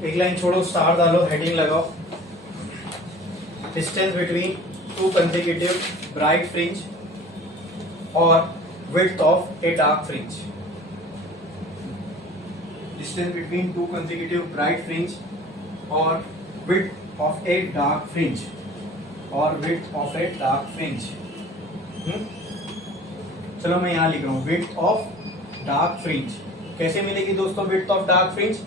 एक लाइन छोड़ो, स्टार डालो, हेडिंग लगाओ। Distance between two consecutive bright fringe और width of a dark fringe. Distance between two consecutive bright fringe or width of a dark fringe or width of a dark fringe. चलो मैं यहाँ लिख रहा हूँ width of dark fringe. कैसे मिलेगी दोस्तों width of dark fringe?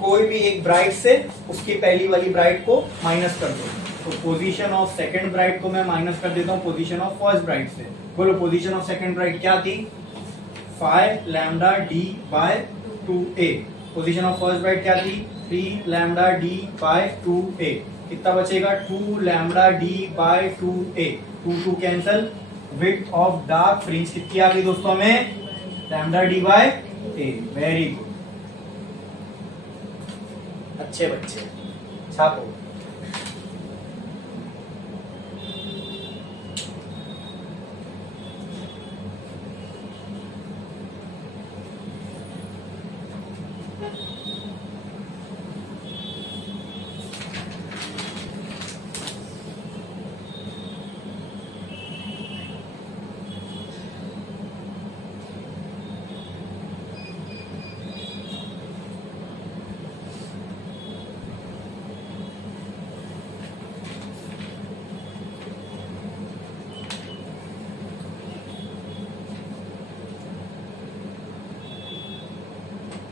कोई भी एक ब्राइट से उसकी पहली वाली ब्राइट को माइनस कर दो, तो पोजीशन ऑफ सेकंड ब्राइट को मैं माइनस कर देता हूँ पोजीशन ऑफ फर्स्ट ब्राइट से। बोलो पोजीशन ऑफ सेकंड ब्राइट क्या थी? 5 lambda D by 2a। Position of first bright क्या थी? 3 लैम्डा डी बाय 2a। कितना बचेगा? 2 lambda D by 2a। 2 cancel. Width of dark fringe कितनी आ गई दोस्तों में? Lambda D by a। Very good, अच्छे बच्चे, छापो।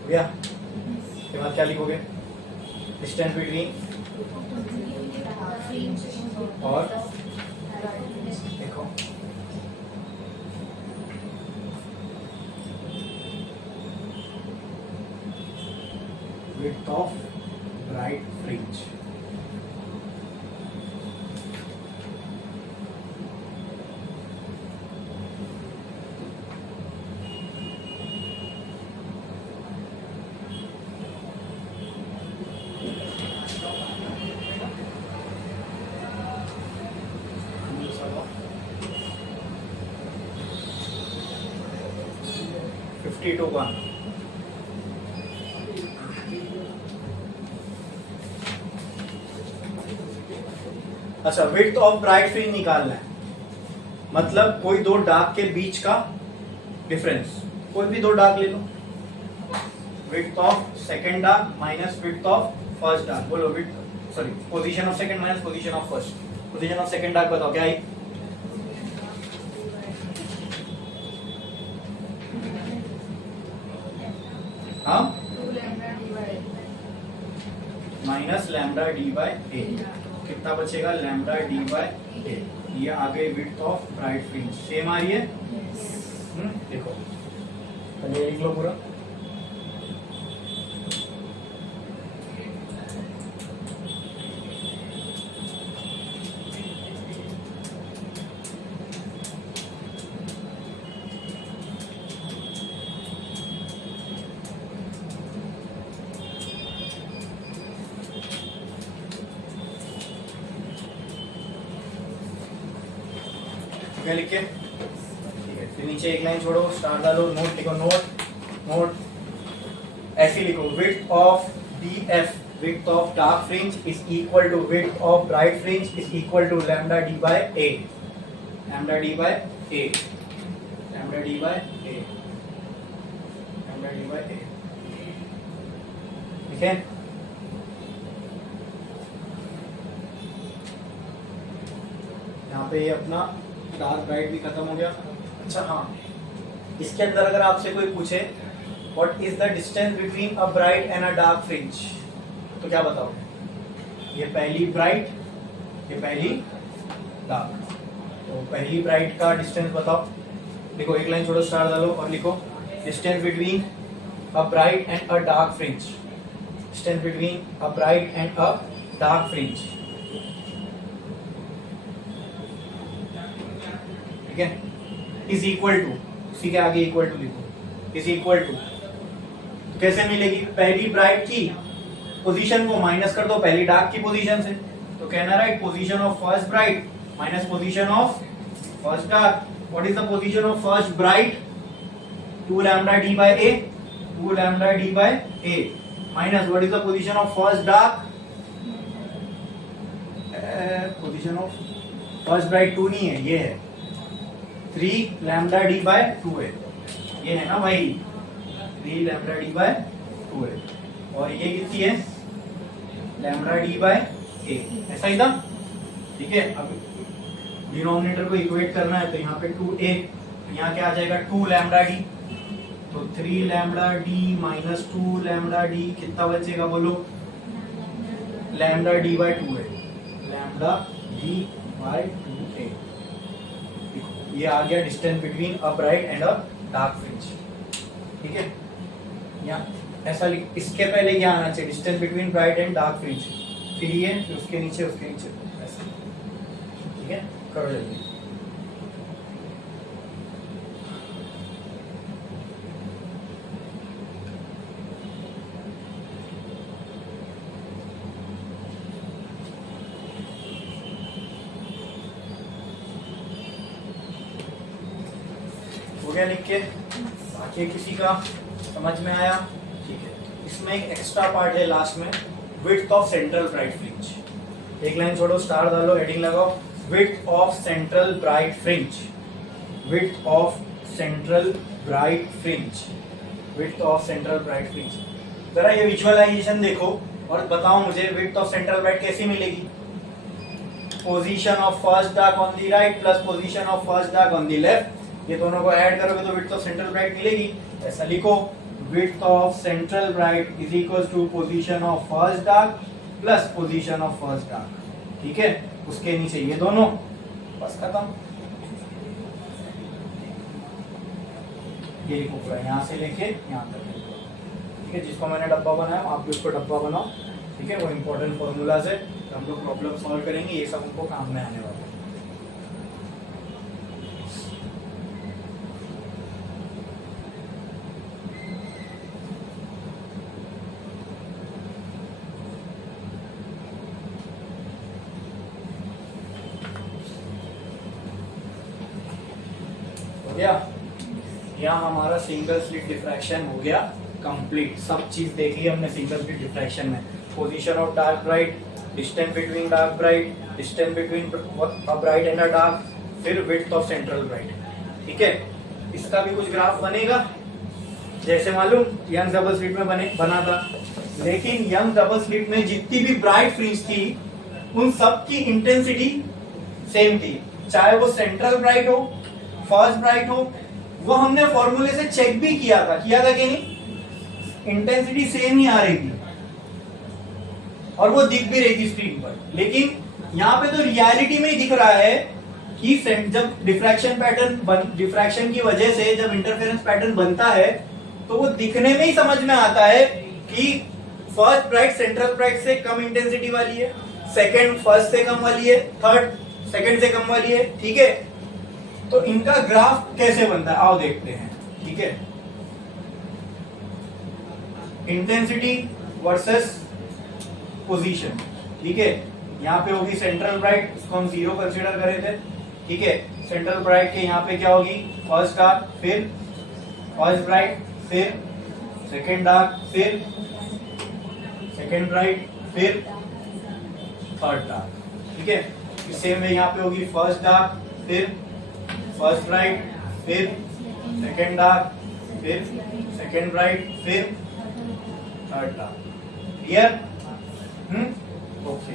भैया के बाद क्या लिखोगे? डिस्टेंस बिटवीन और देखो width of bright fringe. Two का अच्छा, विड्थ ऑफ ब्राइट फ्रिंज निकालना है, मतलब कोई दो डार्क के बीच का डिफरेंस। कोई भी दो डार्क ले लो, width of second dark minus width of first dark. बोलो width, sorry, position of second minus position of first. Position of second dark बताओ क्या आई? हाँ, minus lambda D by A. कितना बचेगा? Lambda D by A. ये आ गई width of bright fringe. Same आ रही है? देखो पहले लिख लो पूरा। क्या लिखे? ठीक है, फिर नीचे एक लाइन छोड़ो, स्टार डालो, नोट लिखो। नोट ऐसे लिखो, width of D F, width of dark fringe is equal to width of bright fringe is equal to lambda D by A. Lambda D by A, lambda D by A, lambda D by A. ठीक है, यहाँ पे ये अपना dark bright भी खत्म हो गया। अच्छा हाँ, इसके अंदर अगर आपसे कोई पूछे what is the distance between a bright and a dark fringe, तो क्या बताओगे? ये पहली ब्राइट, ये पहली डार्क। तो पहली ब्राइट का डिस्टेंस बताओ। लिखो, एक लाइन छोड़ो, स्टार डालो और लिखो distance between a bright and a dark fringe. Distance between a bright and a dark fringe. ठीक है, इज इक्वल टू, उसी के आगे इक्वल टू लिखो, इज इक्वल टू। तो कैसे मिलेगी? पहली ब्राइट की पोजीशन को माइनस कर दो पहली डार्क की पोजीशन से, तो कहना right position of first bright minus position of first dark. What is the position of first bright? 2 lambda D by A, 2 lambda D by A. Minus what is the position of first dark, position of first bright 2 नहीं है, ये है 3 lambda D by 2 है, ये है ना भाई 3 lambda D by 2 है, और ये कितनी है लैम्डा डी बाय ए, ऐसा ही था। ठीक है, अब डिनोमिनेटर को इक्वेट करना है तो यहाँ पे 2a, यहाँ क्या आ जाएगा 2 लैम्डा डी, तो 3 lambda D minus 2 lambda D कितना बचेगा बोलो, लैम्डा डी बाय 2 है, लैम्डा डी बाय 2a। ये आ गया distance between a bright and a dark fringe. ठीक है, यहाँ ऐसा इसके पहले क्या आना चाहिए, distance between bright and dark fringe, फिर ये, फिर उसके नीचे ऐसा। ठीक है, करो जल्दी। हो गया लिख के, बाकी किसी का समझ में आया? ठीक है, इसमें एक एक्स्ट्रा पार्ट है लास्ट में, width of central bright fringe. एक लाइन छोड़ो, स्टार डालो, हेडिंग लगाओ, width of central bright fringe, width of central bright fringe, width of central bright fringe. जरा ये विजुअलाइजेशन देखो और बताओ मुझे विड्थ ऑफ सेंट्रल ब्राइट कैसी मिलेगी। Position of first dark on the right plus position of first dark on the left, ये दोनों को ऐड करोगे तो विड्थ ऑफ सेंट्रल ब्राइट मिलेगी। ऐसा लिखो, width of central bright is equal to position of first dark plus position of first dark. ठीक है, उसके नीचे ये दोनों, बस खत्म। ये लिखो पूरा यहाँ से लेके यहाँ तक। ठीक है, जिसको मैंने डब्बा बनाया आप भी उसको डब्बा बनाओ। ठीक है, वो इंपॉर्टेंट फॉर्मूलाज है, हम लोग प्रॉब्लम सॉल्व करेंगे, ये सब उनको काम में आने वाला है। यहाँ हमारा सिंगल स्लिट डिफ्रैक्शन हो गया कंप्लीट, सब चीज देख ली हमने सिंगल स्लिट डिफ्रैक्शन में। Position of dark bright, distance between dark bright, distance between a bright and a dark, फिर विड्थ ऑफ सेंट्रल ब्राइट। ठीक है, इसका भी कुछ ग्राफ बनेगा जैसे मालूम यंग डबल स्लिट में बना था, लेकिन यंग डबल स्लिट में जितनी भी ब्राइट फ्रिंज थी उन सब की इंटेंसिटी सेम थी, चाहे वो सेंट्रल ब्राइट हो फर्स्ट ब्राइट हो। वो हमने फॉर्मूले से चेक भी किया था कि नहीं, इंटेंसिटी सेम ही आ रही थी और वो दिख भी रही थी स्क्रीन पर। लेकिन यहाँ पे तो रियलिटी में ही दिख रहा है कि जब डिफ्रैक्शन पैटर्न, डिफ्रैक्शन की वजह से जब इंटरफेरेंस पैटर्न बनता है तो वो दिखने में ही समझ में आता है कि फर्स्ट ब्राइट सेंट्रल ब्राइट से कम इंटेंसिटी वाली है, सेकंड फर्स्ट से कम वाली है, थर्ड सेकंड से कम वाली है। ठीक है, तो इनका ग्राफ कैसे बनता है आओ देखते हैं। ठीक है, इंटेंसिटी वर्सेस पोजीशन। ठीक है, यहाँ पे होगी सेंट्रल ब्राइट, इसको हम 0 कंसीडर करे थे। ठीक है, सेंट्रल ब्राइट के यहाँ पे क्या होगी, फर्स्ट डार्क, फिर फर्स्ट ब्राइट, फिर सेकेंड डार्क, फिर सेकेंड ब्राइट, फिर थर्ड डार्क। ठीक है, सेम वे यहाँ पे होगी फर्स्ट डार्क, फिर फर्स्ट ब्राइट, फिर सेकेंड डार्क, फिर सेकेंड ब्राइट, फिर थर्ड डार्क। क्लियर? ओके,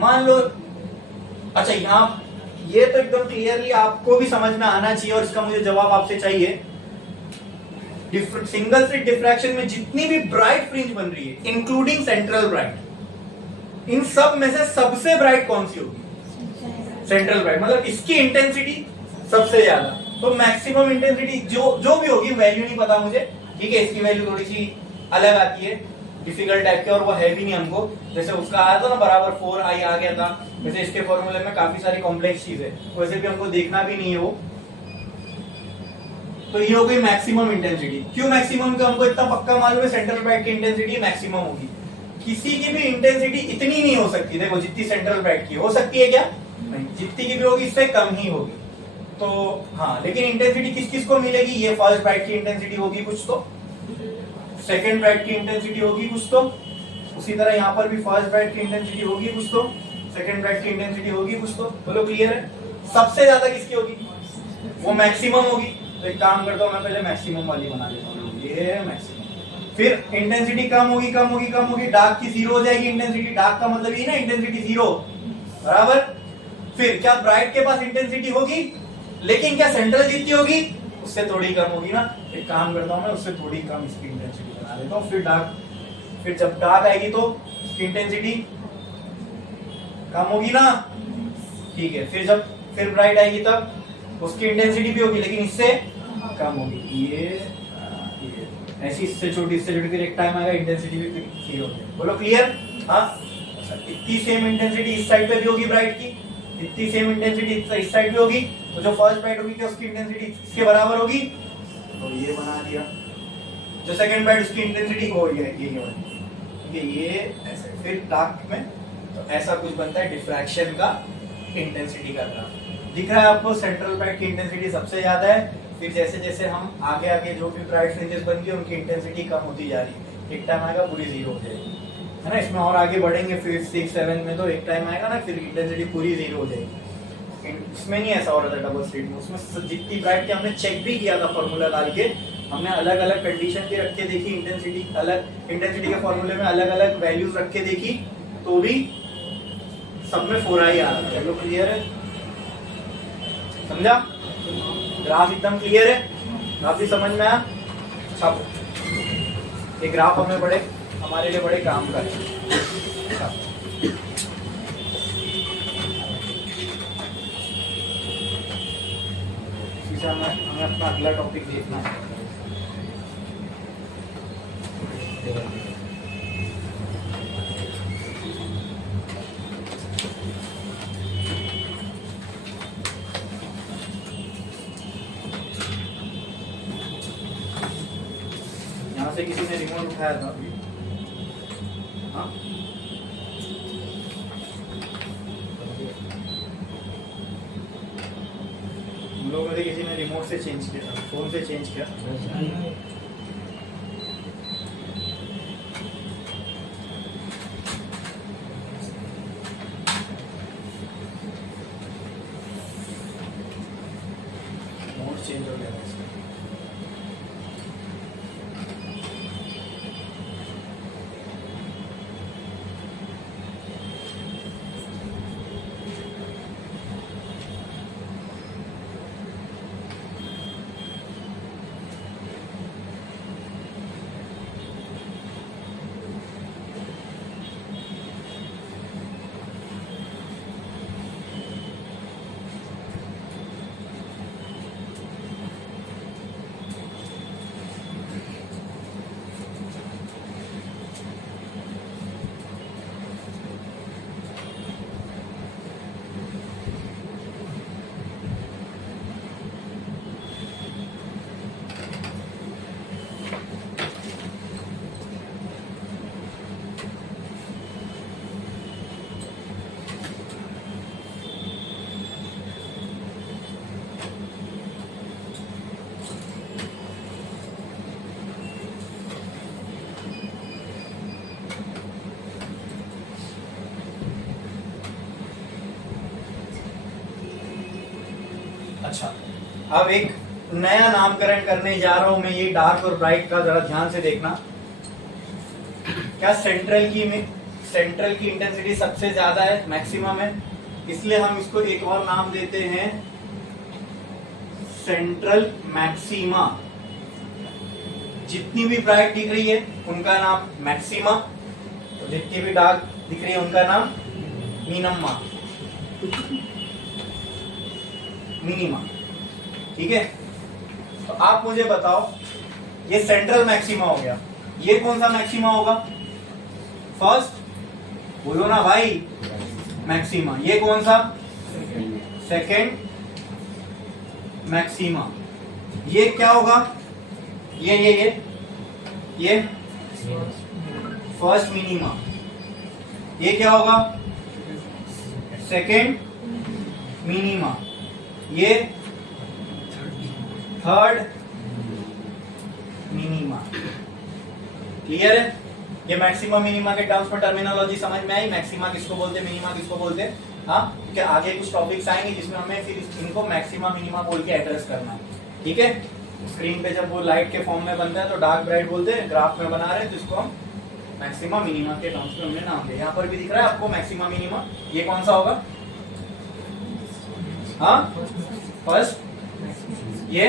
मान लो अच्छा यहाँ ये तो एकदम क्लियरली आपको भी समझ में आना चाहिए और इसका मुझे जवाब आपसे चाहिए। सिंगल स्लिट डिफ्रैक्शन में जितनी भी ब्राइट फ्रिंज बन रही है इंक्लूडिंग सेंट्रल ब्राइट, इन सब में से सबसे ब्राइट कौन सी होगी? सेंट्रल ब्राइट, मतलब इसकी इंटेंसिटी सबसे ज्यादा। तो मैक्सिमम इंटेंसिटी जो भी होगी, वैल्यू नहीं पता मुझे। ठीक है, इसकी वैल्यू थोड़ी सी अलग आती है, डिफिकल्ट टाइप के, और वो है भी नहीं हमको। जैसे उसका आया था ना बराबर 4i आ गया था, जैसे इसके फॉर्मूले में काफी सारी कॉम्प्लेक्स चीज है, वैसे भी हमको देखना भी नहीं है वो। तो ये हो गई मैक्सिमम इंटेंसिटी। क्यों मैक्सिमम? का हमको इतना पक्का मालूम है सेंट्रल ब्राइट की इंटेंसिटी मैक्सिमम होगी। किसी की भी इंटेंसिटी इतनी नहीं हो सकती, देखो जितनी सेंट्रल ब्राइट की हो सकती है क्या? नहीं, जितनी की भी होगी इससे कम ही होगी। तो हाँ, लेकिन इंटेंसिटी किस किस को मिलेगी? ये फर्स्ट ब्राइट की इंटेंसिटी होगी कुछ तो, सेकंड ब्राइट की इंटेंसिटी होगी कुछ तो, उसी तरह यहाँ पर भी फर्स्ट ब्राइट की इंटेंसिटी होगी कुछ तो, सेकंड ब्राइट की इंटेंसिटी होगी कुछ तो। बोलो क्लियर है? सबसे ज्यादा किसकी होगी? वो मैक्सिमम होगी। तो एक काम करता हूँ, मैं पहले मैक्सिमम वाली बना लेता हूँ, ये मैक्सिमम। फिर इंटेंसिटी कम होगी कम होगी कम होगी, डार्क की जीरो हो जाएगी इंटेंसिटी। डार्क का मतलब ये ना इंटेंसिटी जीरो, बराबर। फिर क्या ब्राइट के पास इंटेंसिटी होगी, लेकिन क्या सेंट्रल जितनी होगी उससे थोड़ी कम होगी ना। एक काम करता हूँ मैं, उससे थोड़ी कम इसकी इंटेंसिटी बना लेता हूँ। फिर डार्क, फिर जब डार्क आएगी तो इसकी इंटेंसिटी कम होगी ना, ठीक है। फिर ब्राइट आएगी तब उसकी इंटेंसिटी भी होगी लेकिन इससे कम होगी। ये ऐसी इससे छोटी फिर एक टाइम आएगा इंटेंसिटी भी जीरो हो जाएगी। बोलो क्लियर? हाँ, इतनी सेम इंटेंसिटी इस साइड पे भी होगी ब्राइट की, इतनी सेम इंटेंसिटी इस साइड पे होगी। तो जो फर्स्ट ब्राइट होगी क्या उसकी इंटेंसिटी इसके बराबर होगी, तो ये बना दिया। जो सेकंड ब्राइट उसकी इंटेंसिटी हो गई ये ऐसे। फिर डार्क में तो ऐसा कुछ बनता है डिफ्रैक्शन का इंटेंसिटी का ग्राफ। दिख रहा है आपको? सेंट्रल ब्राइट की इंटेंसिटी सबसे ज्यादा है। फिर जैसे जैसे हम आगे आगे जो भी ब्राइट फ्रिंजेस बन गई उनकी इंटेंसिटी कम होती जा रही है। एक टाइम आएगा पूरी जीरो हो जाएगी, है ना। इसमें और आगे बढ़ेंगे 5, 6, 7 में, तो एक टाइम आएगा ना फिर इंटेंसिटी पूरी जीरो हो जाएगी। इसमें नहीं ऐसा हो रहा था डबल स्लिट में, उसमें जितनी ब्राइट की हमने चेक भी किया था फॉर्मूला डाल के, हमने अलग अलग कंडीशन भी रख के देखी, इंटेंसिटी के फॉर्मूले में अलग अलग वैल्यूज रख के देखी, तो भी सब में 4 ही आ रहा था। चलो क्लियर है? समझा? ग्राफ एकदम क्लियर है? ग्राफ भी समझ में आया? अच्छा, ये ग्राफ हमारे लिए बड़े काम का है। हमें अपना अगला टॉपिक देखना है। यहाँ से किसी ने रिमोट उठाया था अभी? हाँ, हम लोगों में किसी ने रिमोट से चेंज किया था, फोन से चेंज किया। मोड चेंज हो गया था इसका। अच्छा, अब एक नया नामकरण करने जा रहा हूं मैं, ये डार्क और ब्राइट का जरा ध्यान से देखना। क्या सेंट्रल की इंटेंसिटी सबसे ज्यादा है, मैक्सिमम है, इसलिए हम इसको एक और नाम देते हैं सेंट्रल मैक्सिमा। जितनी भी ब्राइट दिख रही है उनका नाम मैक्सिमा, तो जितनी भी डार्क दिख रही है उनका नाम मिनिमा। ठीक है, तो आप मुझे बताओ, ये सेंट्रल मैक्सिमा हो गया, ये कौन सा मैक्सिमा होगा? फर्स्ट, बोलो ना भाई, मैक्सिमा। ये कौन सा? Second maxima. ये क्या होगा? ये फर्स्ट मिनिमा। ये क्या होगा? Second minima. ये थर्ड मिनिमा। क्लियर है? ये मैक्सिमम मिनिमा के टर्म्स में टर्मिनोलॉजी समझ में आई, मैक्सिमा किसको बोलते, मिनिमा किसको बोलते। हाँ, क्योंकि आगे कुछ टॉपिक्स आएंगे जिसमें हमें फिर इनको मैक्सिमा मिनिमा बोल के एड्रेस करना है, ठीक है। स्क्रीन पे जब वो लाइट के फॉर्म में बनता है तो डार्क ब्राइट बोलते हैं, ग्राफ में बना रहे हैं तो इसको हम मैक्सिमा मिनिमा के टर्म्स में हमने नाम दिया। यहाँ पर भी दिख रहा है आपको मैक्सिमा मिनिमा, ये कौन सा होगा? हाँ, फर्स्ट, ये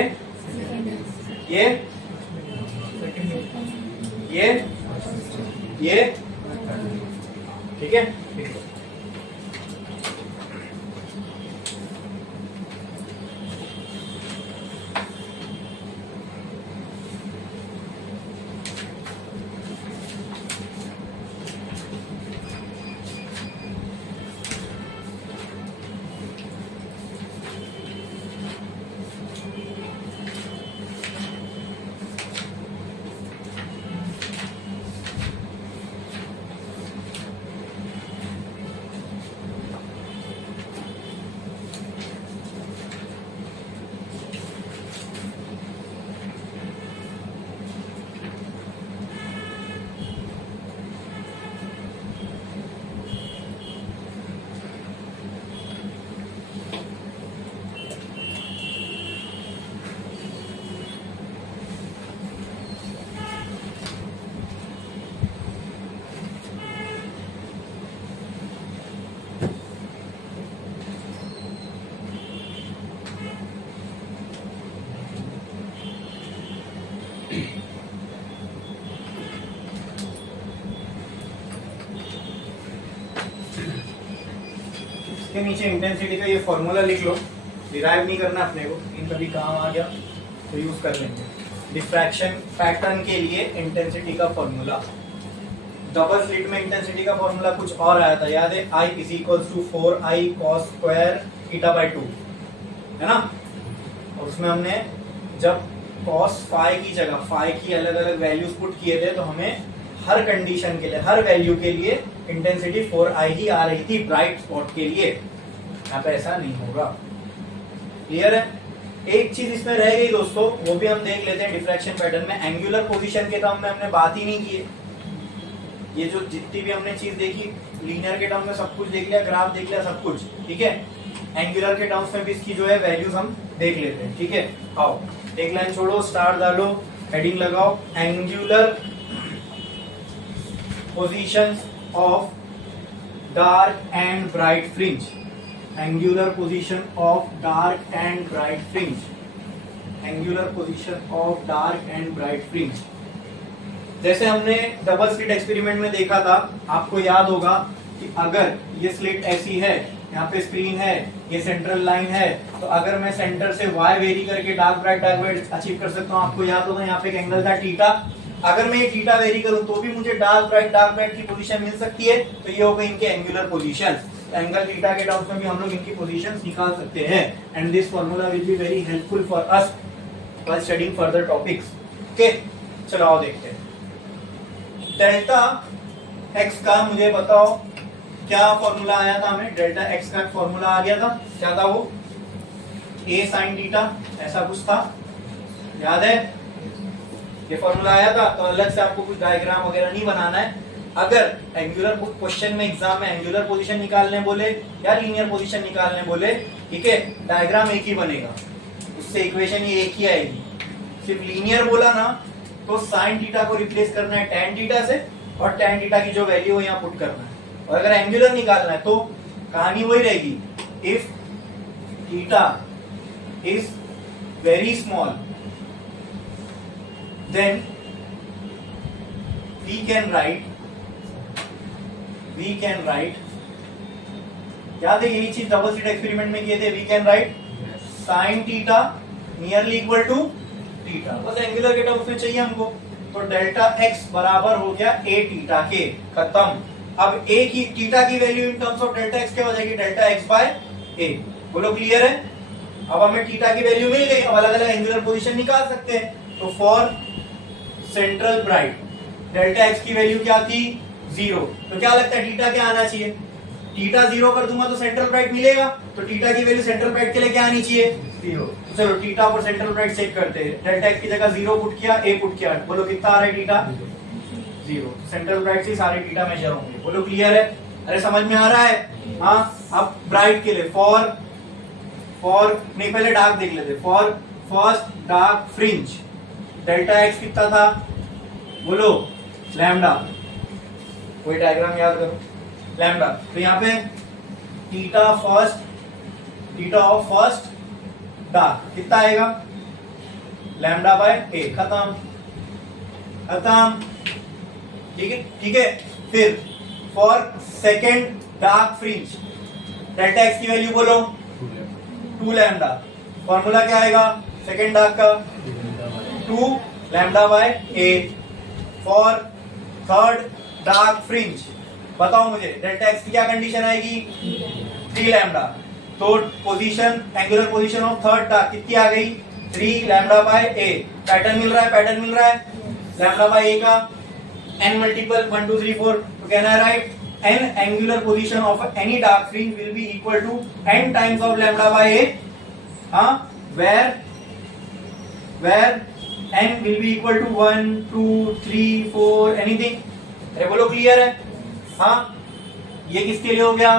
ठीक है। इसके नीचे इंटेंसिटी का ये फॉर्मूला लिख लो, डिराइव नहीं करना अपने को, इन कभी काम आ गया तो यूज कर लेंगे। डिफ्रैक्शन पैटर्न के लिए इंटेंसिटी का फॉर्मूला, डबल स्लिट में इंटेंसिटी का फॉर्मूला कुछ और आया था, याद है? I is equals to 4i cos square theta by 2, है ना। और उसमें हमने जब cos फाई की जगह फाई की अलग अलग वैल्यूज पुट किए थे तो हमें हर कंडीशन के लिए, हर वैल्यू के लिए इंटेंसिटी 4i ही आ रही थी ब्राइट स्पॉट के लिए। यहाँ पे ऐसा नहीं होगा, क्लियर है? एक चीज इसमें रह गई दोस्तों, वो भी हम देख लेते हैं डिफ्रैक्शन पैटर्न में। एंगुलर पोजीशन के टर्म में हमने बात ही नहीं की है। ये जो जितनी भी हमने चीज देखी, लीनियर के टर्म में सब कुछ देख लिया, ग्राफ देख लिया, सब कुछ ठीक है। एंगुलर के टर्म्स में भी इसकी जो है वैल्यूज हम देख लेते हैं, ठीक है। आओ एक लाइन छोड़ो, स्टार डालो, हेडिंग लगाओ, angular positions of dark and bright fringe. Angular position of dark and bright fringe, angular position of dark and bright fringe. जैसे हमने डबल स्लिट एक्सपेरिमेंट में देखा था, आपको याद होगा कि अगर ये स्लिट ऐसी है, यहाँ पे स्क्रीन है, ये सेंट्रल लाइन है, तो अगर मैं सेंटर से y वेरी करके डार्क ब्राइट अचीव कर सकता हूँ। आपको याद होगा यहाँ पे एक एंगल था थीटा, अगर मैं ये थीटा वेरी करूँ तो भी मुझे डार्क ब्राइट की पोजीशन मिल सकती है। तो ये हो गए इनके एंगुलर पोजीशंस। एंगल थीटा के टर्म्स में भी हम लोग इनकी पोजीशंस निकाल सकते हैं, and this formula will be very helpful for us while studying further topics. Okay, चलो आओ देखते हैं। डेल्टा एक्स का मुझे बताओ क्या फॉर्मूला आया था, हमें डेल्टा एक्स का फॉर्मूला आ गया था, क्या था वो? a sin थीटा, ऐसा कुछ था, याद है? ये फॉर्मूला आया था। तो अलग से आपको कुछ डायग्राम वगैरह नहीं बनाना है। अगर एंगुलर क्वेश्चन में एग्जाम में एंगुलर पोजीशन निकालने बोले या लीनियर पोजीशन निकालने बोले, ठीक है, डायग्राम एक ही बनेगा, उससे इक्वेशन ये एक ही आएगी। सिर्फ लीनियर बोला ना तो साइन थीटा को रिप्लेस करना है tan थीटा से, और tan थीटा की जो वैल्यू है यहाँ पुट करना है। और अगर एंगुलर निकालना है तो कहानी वही रहेगी, if theta is very small then we can write, याद है यही चीज डबल स्लिट एक्सपेरिमेंट में किए थे, we can write sine theta nearly equal to theta. बस एंगुलर के टर्म्स में चाहिए हमको, तो डेल्टा एक्स बराबर हो गया a थीटा के, खत्म। अब a की थीटा की value in terms of delta X क्या हो जाएगी? Delta X by a। बोलो क्लियर है? अब हमें थीटा की वैल्यू मिल गई, अब अलग अलग एंगुलर पोजीशन निकाल सकते हैं। तो for central bright delta X की वैल्यू क्या थी? 0। तो क्या लगता है थीटा क्या आना चाहिए? थीटा 0 कर दूंगा तो सेंट्रल ब्राइट मिलेगा, तो थीटा की वैल्यू सेंट्रल ब्राइट के लिए क्या आनी चाहिए? 0। तो चलो थीटा और सेंट्रल ब्राइट चेक करते हैं। डेल्टा एक्स की जगह 0 पुट किया, a पुट किया, बोलो कितना आ रहा है थीटा? 0। सेंट्रल ब्राइट से सारे थीटा मेजर होंगे। बोलो क्लियर है? अरे समझ में आ रहा है? हाँ, अब ब्राइट के लिए फॉर नहीं, पहले डार्क देख लेते। For first dark fringe delta x कितना था? बोलो लैम्डा। कोई डायग्राम याद करो। लैम्डा, तो यहाँ पे थीटा ऑफ फर्स्ट डार्क कितना आएगा? लैम्डा बाय ए। खत्म। ठीक है। फिर for second dark fringe delta X की वैल्यू बोलो 2 लैम्डा। फॉर्मूला क्या आएगा सेकेंड डार्क का? 2 lambda by A. For third dark fringe बताओ मुझे डेल्टा एक्स की क्या कंडीशन आएगी? 3 लैम्डा। तो position, angular position of third dark कितनी आ गई? 3 लैम्डा बाय ए। पैटर्न मिल रहा है लैम्डा बाय ए का n मल्टीपल 1 2 3 4। तो कहना है right, n angular position of any dark fringe will be equal to n times of lambda by A. हाँ, where n will be equal to 1 2 3 4 anything। अरे बोलो clear है? हाँ, ये किसके लिए हो गया?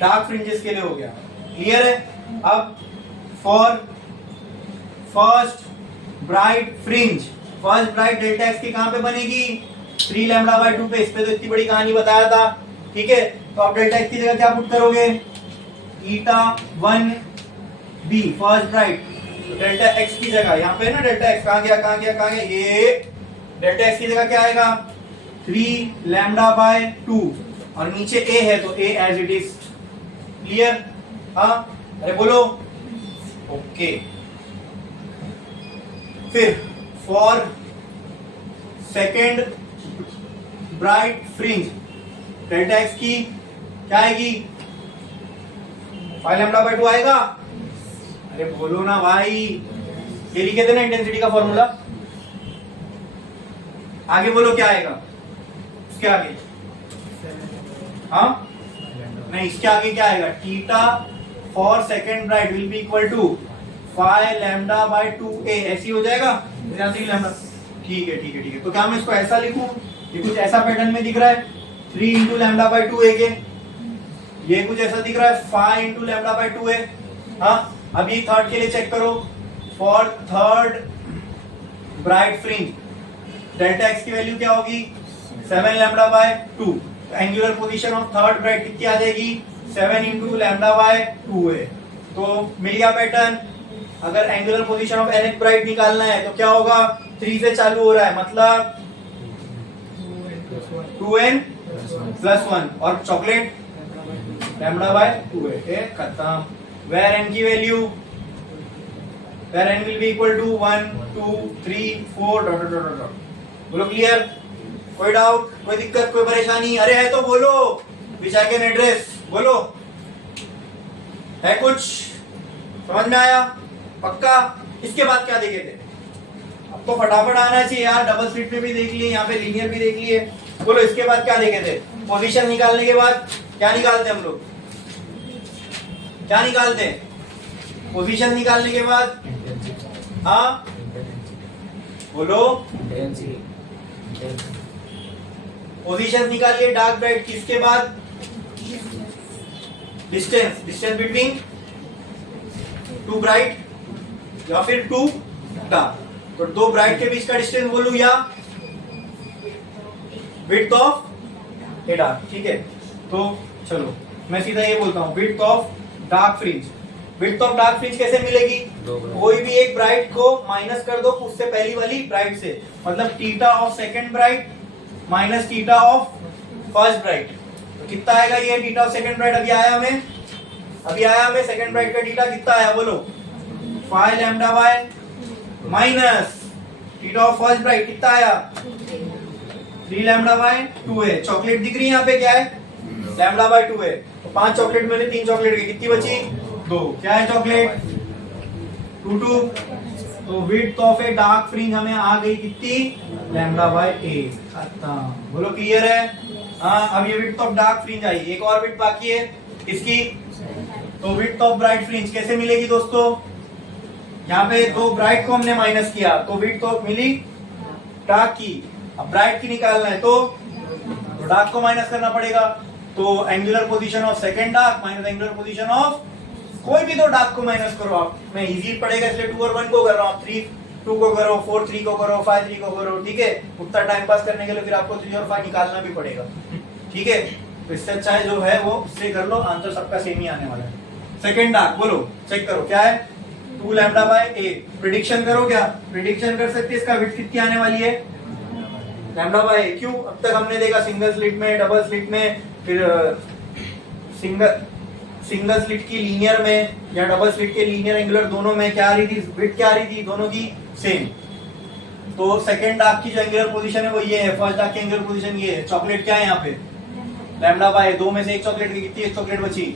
डार्क फ्रिंजेस के लिए हो गया। क्लियर है? अब for first bright fringe, first bright delta X की कहां पे बनेगी? 3 लैम्डा बाय 2 पे। इस पे तो इतनी बड़ी कहानी बताया था। ठीक है, तो आप डेल्टा एक्स की जगह क्या पुट करोगे? Eta 1 be first bright. Delta X की जगह यहाँ पे ना डेल्टा एक्स कहां गया? ये डेल्टा एक्स की जगह क्या आएगा? 3 लैम्डा बाय 2 और नीचे ए है तो ए एज इट इज। क्लियर? हाँ, अरे बोलो ओके। फिर for second bright fringe delta X की क्या आएगी? 5 लैम्डा बाय 2 आएगा। अरे बोलो ना भाई, ये लिखे थे ना इंटेंसिटी का फॉर्मूला। आगे बोलो क्या आएगा इसके आगे? हाँ नहीं, इसके आगे क्या आएगा? Theta for second bright will be equal to 5 lambda by 2a। ऐसी हो जाएगा? लैम्डा। ठीक है। तो क्या मैं इसको ऐसा लिखूं? ये कुछ ऐसा पैटर्न में दिख रहा है 3 इंटू लैम्डा बाय 2a के। ये कुछ ऐसा दिख रहा है 5 इंटू लैम्डा बाय 2a। हाँ, अभी थर्ड के लिए चेक करो। For third bright fringe delta X की वैल्यू क्या होगी? 7 lambda by 2। Angular position of third bright कितनी आ जाएगी? 7 इंटू लैम्डा बाय 2a। तो मिल गया पैटर्न। अगर angular position of nth bright निकालना है तो क्या होगा? 3 से चालू हो रहा है, मतलब 2n प्लस 1 और चॉकलेट लैम्डा बाय 2a। खत्म। वेयर n की value, where n will be equal to 1 2 3 4 dot dot dot dot. बोलो क्लियर? कोई डाउट, कोई दिक्कत, कोई परेशानी? अरे है तो बोलो, विच आई कैन एड्रेस। बोलो, है कुछ समझ में आया? पक्का? इसके बाद क्या देखे थे? अब तो फटाफट आना चाहिए यार। डबल स्लिट में भी देख लिए, यहाँ पे लीनियर भी देख लिए। बोलो इसके बाद क्या देखे थे? पोजीशन निकालने के बाद क्या निकालते हम लोग? क्या निकालते? पोजीशन निकालने के बाद हाँ बोलो, पोजीशन निकालिए डार्क ब्राइट। किसके बाद? डिस्टेंस बिटवीन 2 ब्राइट या फिर 2 डार्क। तो 2 ब्राइट के बीच का डिस्टेंस बोलूं या विड्थ ऑफ ए डार्क। ठीक है, तो चलो मैं सीधा ये बोलता हूं, width of dark fringe. Width of dark fringe कैसे मिलेगी? कोई भी एक ब्राइट को माइनस कर दो उससे पहली वाली ब्राइट से, मतलब theta of second bright minus theta of first bright. तो कितना आएगा ये थीटा ऑफ सेकंड ब्राइट? अभी आया हमें सेकंड ब्राइट का थीटा कितना आया बोलो? 5 lambda bye minus theta of first bright कितना आया? 3 लैम्डा बाय 2a। चॉकलेट दिख रही है यहाँ पे, क्या है? Lambda by 2a। तो 5 चॉकलेट में 3 चॉकलेट की कितनी बची? 2। क्या है चॉकलेट? 2 तो width of a dark fringe हमें आ गई कितनी? Lambda by a। अच्छा, बोलो क्लियर है? हाँ, अब ये विड्थ ऑफ डार्क फ्रिंज आई। एक और विड्थ बाकी है इसकी। तो विड्थ ऑफ ब्राइट फ्रिंज कैसे मिलेगी दोस्तों? यहाँ पे 2 ब्राइट को हमने माइनस किया तो विड्थ ऑफ मिली डार्क की। अब ब्राइट की निकालना है तो डार्क को माइनस करना पड़ेगा। तो angular position of second dark minus angular position of कोई भी दो डार्क को माइनस करो आप। मैं इजी पड़ेगा इसलिए 2 और 1 को कर रहा हूँ, 3 2 को करो, 4 3 को करो, 5 3 को करो, ठीक है। उतना टाइम पास करने के लिए फिर आपको 3 और 5 निकालना भी पड़ेगा, ठीक है। तो इससे अच्छा है जो है वो उससे कर लो, आंसर सबका सेम ही आने वाला है। सेकंड डार्क बोलो, चेक करो क्या है, 2 लैम्डा बाय ए। प्रिडिक्शन करो, क्या प्रिडिक्शन कर सकते हैं इसका विड्थ कितनी आने वाली है, लैम्डा बाय ए। क्यों, अब तक हमने देखा सिंगल स्लिट में, डबल स्लिट में, फिर सिंगल स्लिट की लीनियर में या डबल स्लिट के लीनियर एंगुलर दोनों में क्या आ रही थी, विड्थ क्या आ रही थी, दोनों की सेम। तो सेकंड डार्क की जो एंगुलर पोजीशन है वो ये है, फर्स्ट डार्क की एंगुलर पोजीशन ये है। चॉकलेट क्या है यहाँ पे, लैम्डा बाय 2 में से एक चॉकलेट की कितनी, एक चॉकलेट बची,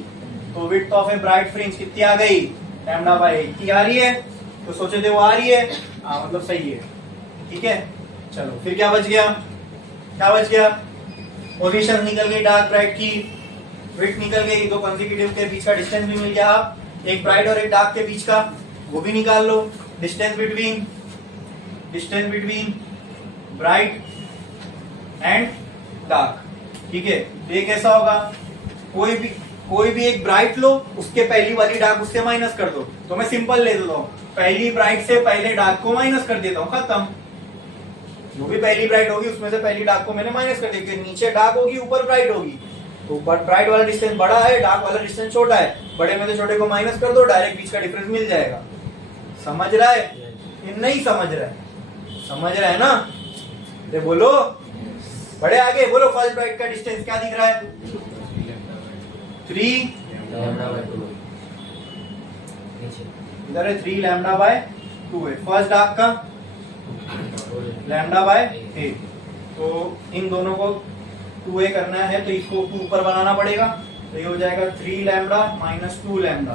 तो width of a bright fringe कितनी आ गई, लैम्डा बाय इतनी आ रही है। तो सोचे थे वो आ रही है, हाँ मतलब सही है, ठीक है। चलो फिर क्या बच गया, क्या बच गया, पोजीशन निकल गई डार्क ब्राइट की, विड्थ निकल गई, दो कंसेक्यूटिव के बीच का डिस्टेंस भी मिल गया। आप एक ब्राइट और एक डार्क के बीच का वो भी निकाल लो, distance between bright and dark, ठीक है। तो ये कैसा होगा, कोई भी एक ब्राइट लो, उसके पहली वाली डार्क उससे माइनस कर दो। तो मैं सिंपल ले देता हूँ, पहली ब्राइट से पहले डार्क को माइनस कर देता हूँ, खत्म। जो भी पहली ब्राइट होगी उसमें से पहली डार्क को मैंने माइनस कर दिया, नीचे डार्क होगी ऊपर ब्राइट होगी। तो ब्राइट वाला डिस्टेंस बड़ा है, डार्क वाला डिस्टेंस छोटा है, बड़े में से छोटे को माइनस कर दो, डायरेक्ट बीच का डिफरेंस मिल जाएगा। समझ रहा है ये नहीं समझ रहा है, समझ रहा है ना, ये बोलो, बड़े आगे बोलो। फर्स्ट ब्राइट का डिस्टेंस क्या दिख रहा है, 3 इधर है 3 लैम्डा बाय 2 है। फर्स्ट डार्क का लैम्डा बाय ए, तो इन दोनों को 2a करना है तो इसको ऊपर बनाना पड़ेगा। तो ये हो जाएगा 3 लैम्डा माइनस 2 लैम्डा,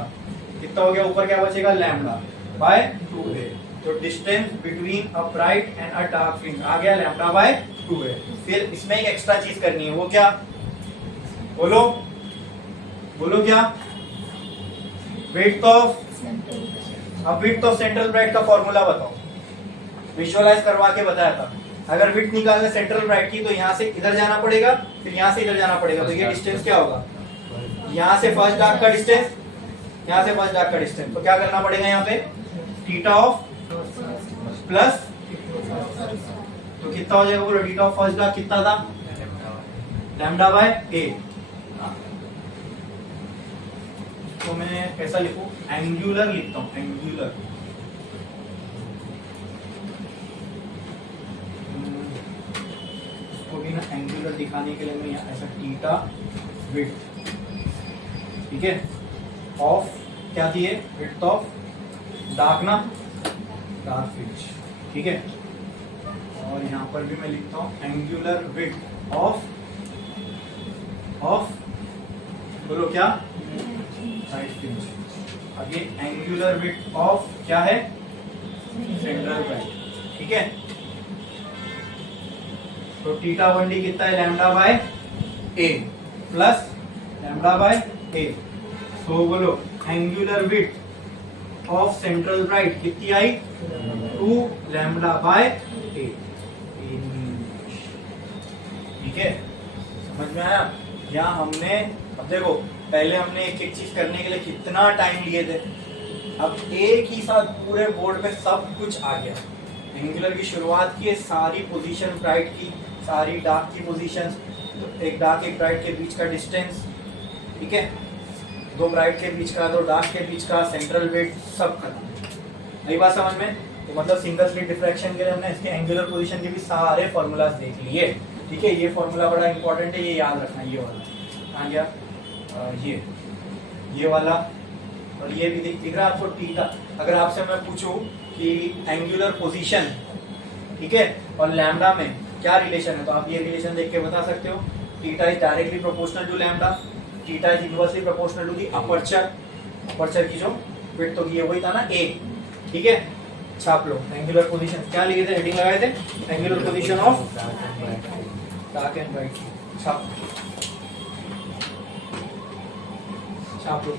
कितना हो गया, ऊपर क्या बचेगा, लैम्डा बाय 2a। तो distance between a bright and a dark fringe आ गया लैम्डा बाय 2a। फिर इसमें एक एक्स्ट्रा चीज करनी है, वो क्या, बोलो बोलो क्या, विड्थ ऑफ, अब विड्थ ऑफ सेंट्रल ब्राइट का फॉर्मूला बताओ, विजुअलाइज करवा के बताया था। अगर विड्थ निकालना सेंट्रल ब्राइट की तो यहाँ से इधर जाना पड़ेगा, फिर यहाँ से इधर जाना पड़ेगा। तो ये डिस्टेंस क्या होगा, यहाँ से फर्स्ट डार्क का डिस्टेंस, यहाँ से फर्स्ट डार्क का डिस्टेंस। तो क्या करना पड़ेगा यहाँ पे, थीटा ऑफ प्लस, तो कितना हो जाएगा बोलो, थीटा ऑफ फर्स्ट डार्क कितना था, लैम्डा बाय ए। तो मैं कैसा लिखूं, एंगुलर लिखता हूं, एंगुलर। इसको भी ना एंगुलर दिखाने के लिए मैं यहाँ ऐसा थीटा विड्थ, ठीक है, ऑफ क्या दिए, विड्थ ऑफ डार्क ना, डार्क फ्रिंज, ठीक है। और यहाँ पर भी मैं लिखता हूँ एंगुलर विड्थ ऑफ बोलो क्या, राइट फ्रिंज। अब ये एंगुलर विड्थ ऑफ क्या है, सेंट्रल ब्राइट, ठीक है। तो थीटा 1d कितना है, lambda by A plus lambda by A. तो बोलो angular width of central bright कितनी आई, 2 लैम्डा बाय ए, ठीक है। समझ में आया, यहाँ हमने, अब देखो पहले हमने एक एक चीज करने के लिए कितना टाइम लिए थे, अब एक ही साथ पूरे बोर्ड में सब कुछ आ गया। एंगुलर की शुरुआत की, सारी पोजीशन ब्राइट की, सारी डार्क की पोजीशंस, तो एक डार्क एक ब्राइट के बीच का डिस्टेंस, ठीक है, दो ब्राइट के बीच का, दो डार्क के बीच का, सेंट्रल विड्थ, सब खत्म। नई बात समझ में, तो मतलब सिंगल स्लिट डिफ्रैक्शन के लिए हमने इसके एंगुलर पोजीशन के भी सारे फॉर्मूलाज देख लिए, ठीक है। ये फॉर्मूला बड़ा इंपॉर्टेंट है, ये याद रखना। ये वाला आ गया, ये वाला, और ये भी दिख रहा है आपको थीटा। अगर आपसे मैं पूछूं कि एंगुलर पोजीशन, ठीक है, और लैम्डा में क्या रिलेशन है, तो आप ये रिलेशन देख के बता सकते हो। Theta is directly proportional to lambda, theta is inversely proportional to the aperture की जो विड्थ होगी, ये वही था ना ए, ठीक है। छाप लो, एंगुलर पोजीशन क्या लिखे थे, हेडिंग लगाए थे, angular position of dark and bright, छाप लो।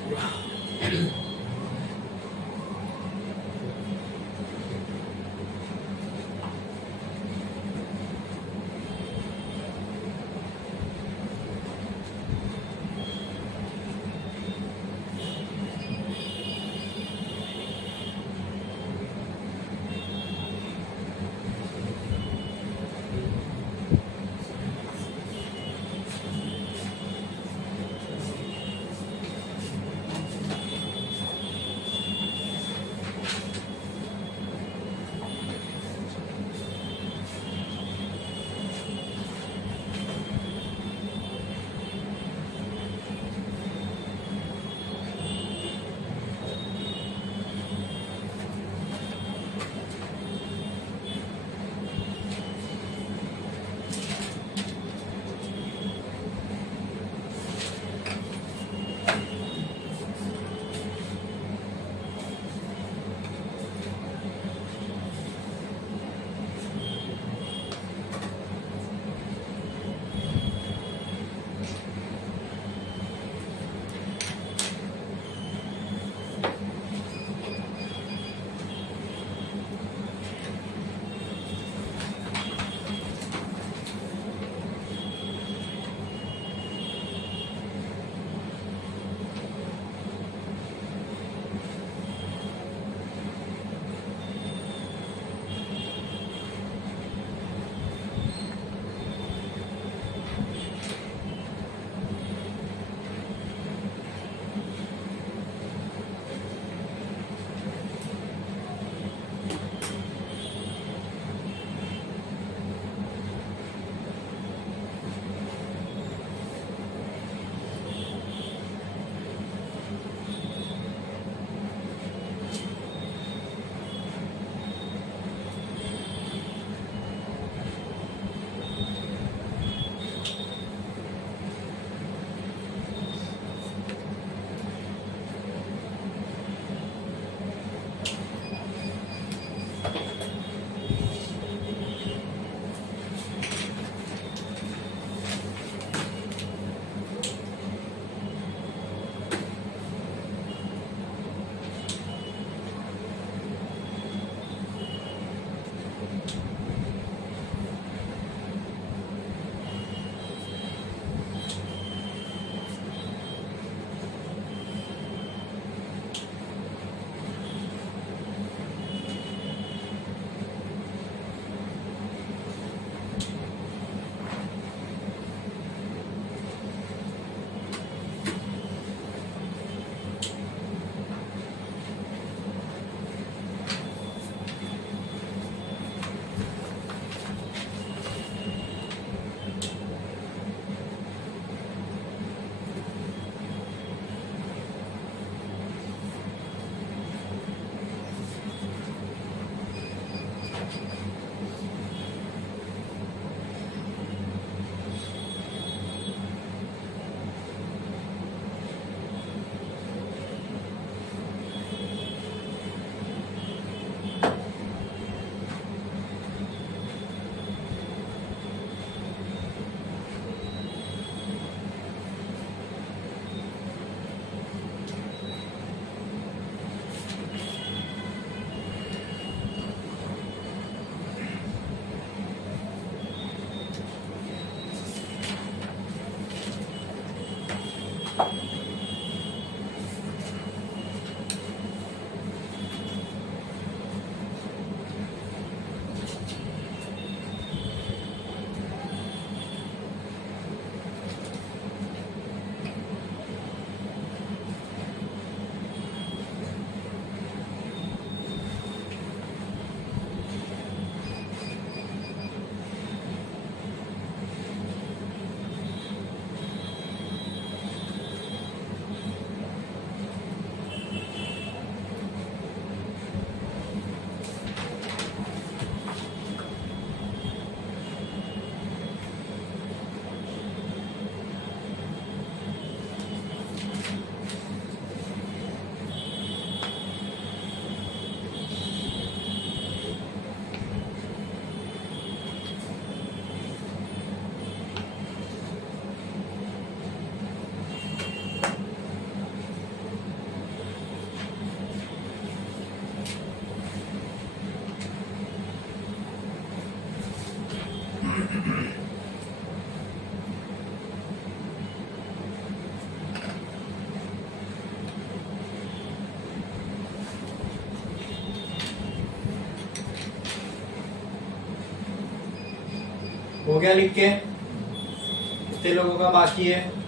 गया लिख के? कितने लोगों का बाकी है?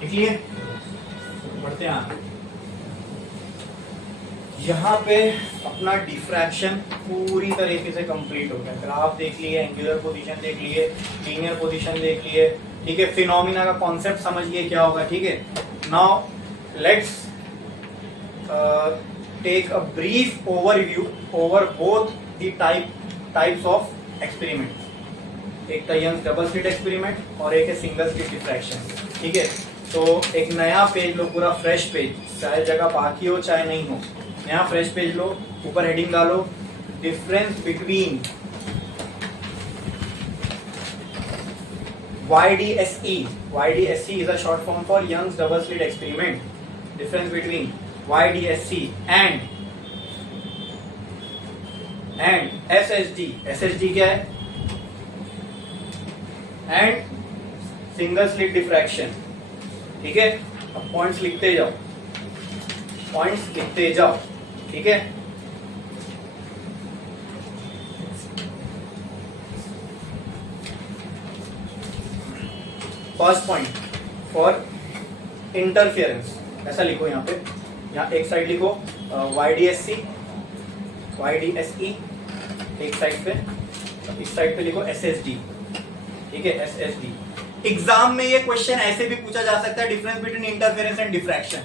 देखिए बढ़ते हैं आगे। यहाँ पे अपना डिफ्रैक्शन पूरी तरीके से कंप्लीट हो गया। ग्राफ देख लिए, एंगुलर पोजीशन देख लिए, लीनियर पोजीशन देख लिए, ठीक है, फिनोमिना का कॉन्सेप्ट समझ लिए क्या होगा, ठीक है। Now let's take a brief overview over both the types of experiment. एक तो यंग डबल स्लिट एक्सपेरिमेंट और एक है सिंगल स्लिट डिफ्रैक्शन, ठीक है। तो एक नया पेज लो, पूरा फ्रेश पेज, चाहे जगह बाकी हो चाहे नहीं हो, नया फ्रेश पेज लो, ऊपर हेडिंग डालो difference between YDSE. YDSE is a short form for Young's double slit experiment. Difference between YDSE and SSD. SSD क्या है? And single slit diffraction. ठीक है, अब पॉइंट्स लिखते जाओ, पॉइंट्स लिखते जाओ, ठीक है। फर्स्ट पॉइंट फॉर इंटरफेरेंस, ऐसा लिखो यहाँ पे, यहाँ एक साइड लिखो YDSE, एक साइड पे, इस साइड पे लिखो SSD, ठीक है, SSD। एग्जाम में ये क्वेश्चन ऐसे भी पूछा जा सकता है, difference between interference and diffraction.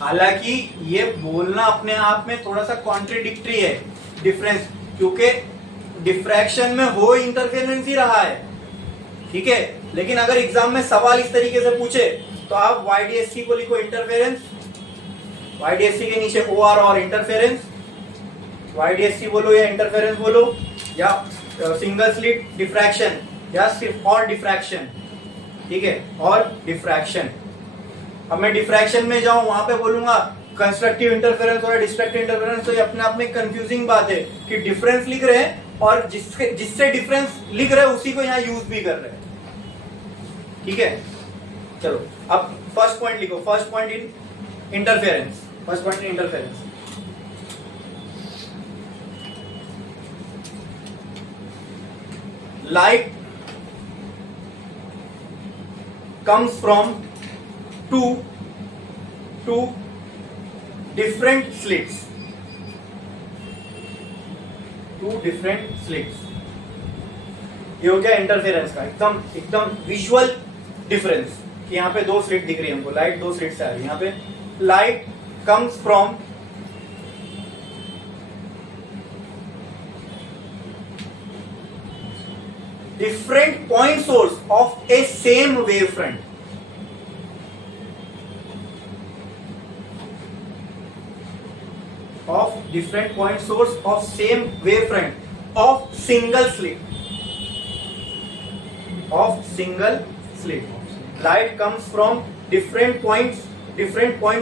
हालांकि ये बोलना अपने आप में थोड़ा सा कॉन्ट्रडिक्टरी है, डिफरेंस, क्योंकि डिफ्रैक्शन में हो इंटरफेरेंस ही रहा है, ठीक है। लेकिन अगर एग्जाम में सवाल इस तरीके से पूछे तो आप YDSE को लिखो इंटरफेरेंस, YDSE के नीचे OR और इंटरफेरेंस, YDSE बोलो या इंटरफेरेंस बोलो, या सिंगल स्लिट डिफ्रैक्शन, या सिर्फ और डिफ्रैक्शन, ठीक है, और डिफ्रैक्शन। अब मैं डिफ्रैक्शन में जाऊं, वहां पे बोलूंगा कंस्ट्रक्टिव इंटरफेरेंस और डिस्ट्रक्टिव इंटरफेरेंस, तो ये अपने आप में कंफ्यूजिंग बात है कि डिफरेंस लिख रहे हैं और जिससे डिफरेंस लिख रहे हैं उसी को यहाँ यूज भी कर रहे हैं, ठीक है। चलो अब फर्स्ट पॉइंट लिखो, first point in interference, first point in interference. Light comes from two different slits, ये हो गया इंटरफेरेंस का एकदम विजुअल डिफरेंस कि यहाँ पे दो स्लिट दिख रही है हमको, लाइट दो स्लिट से आ रही है। यहाँ पे light comes from different point source of a same wavefront, of different point source of same wavefront of single slit, light comes from different point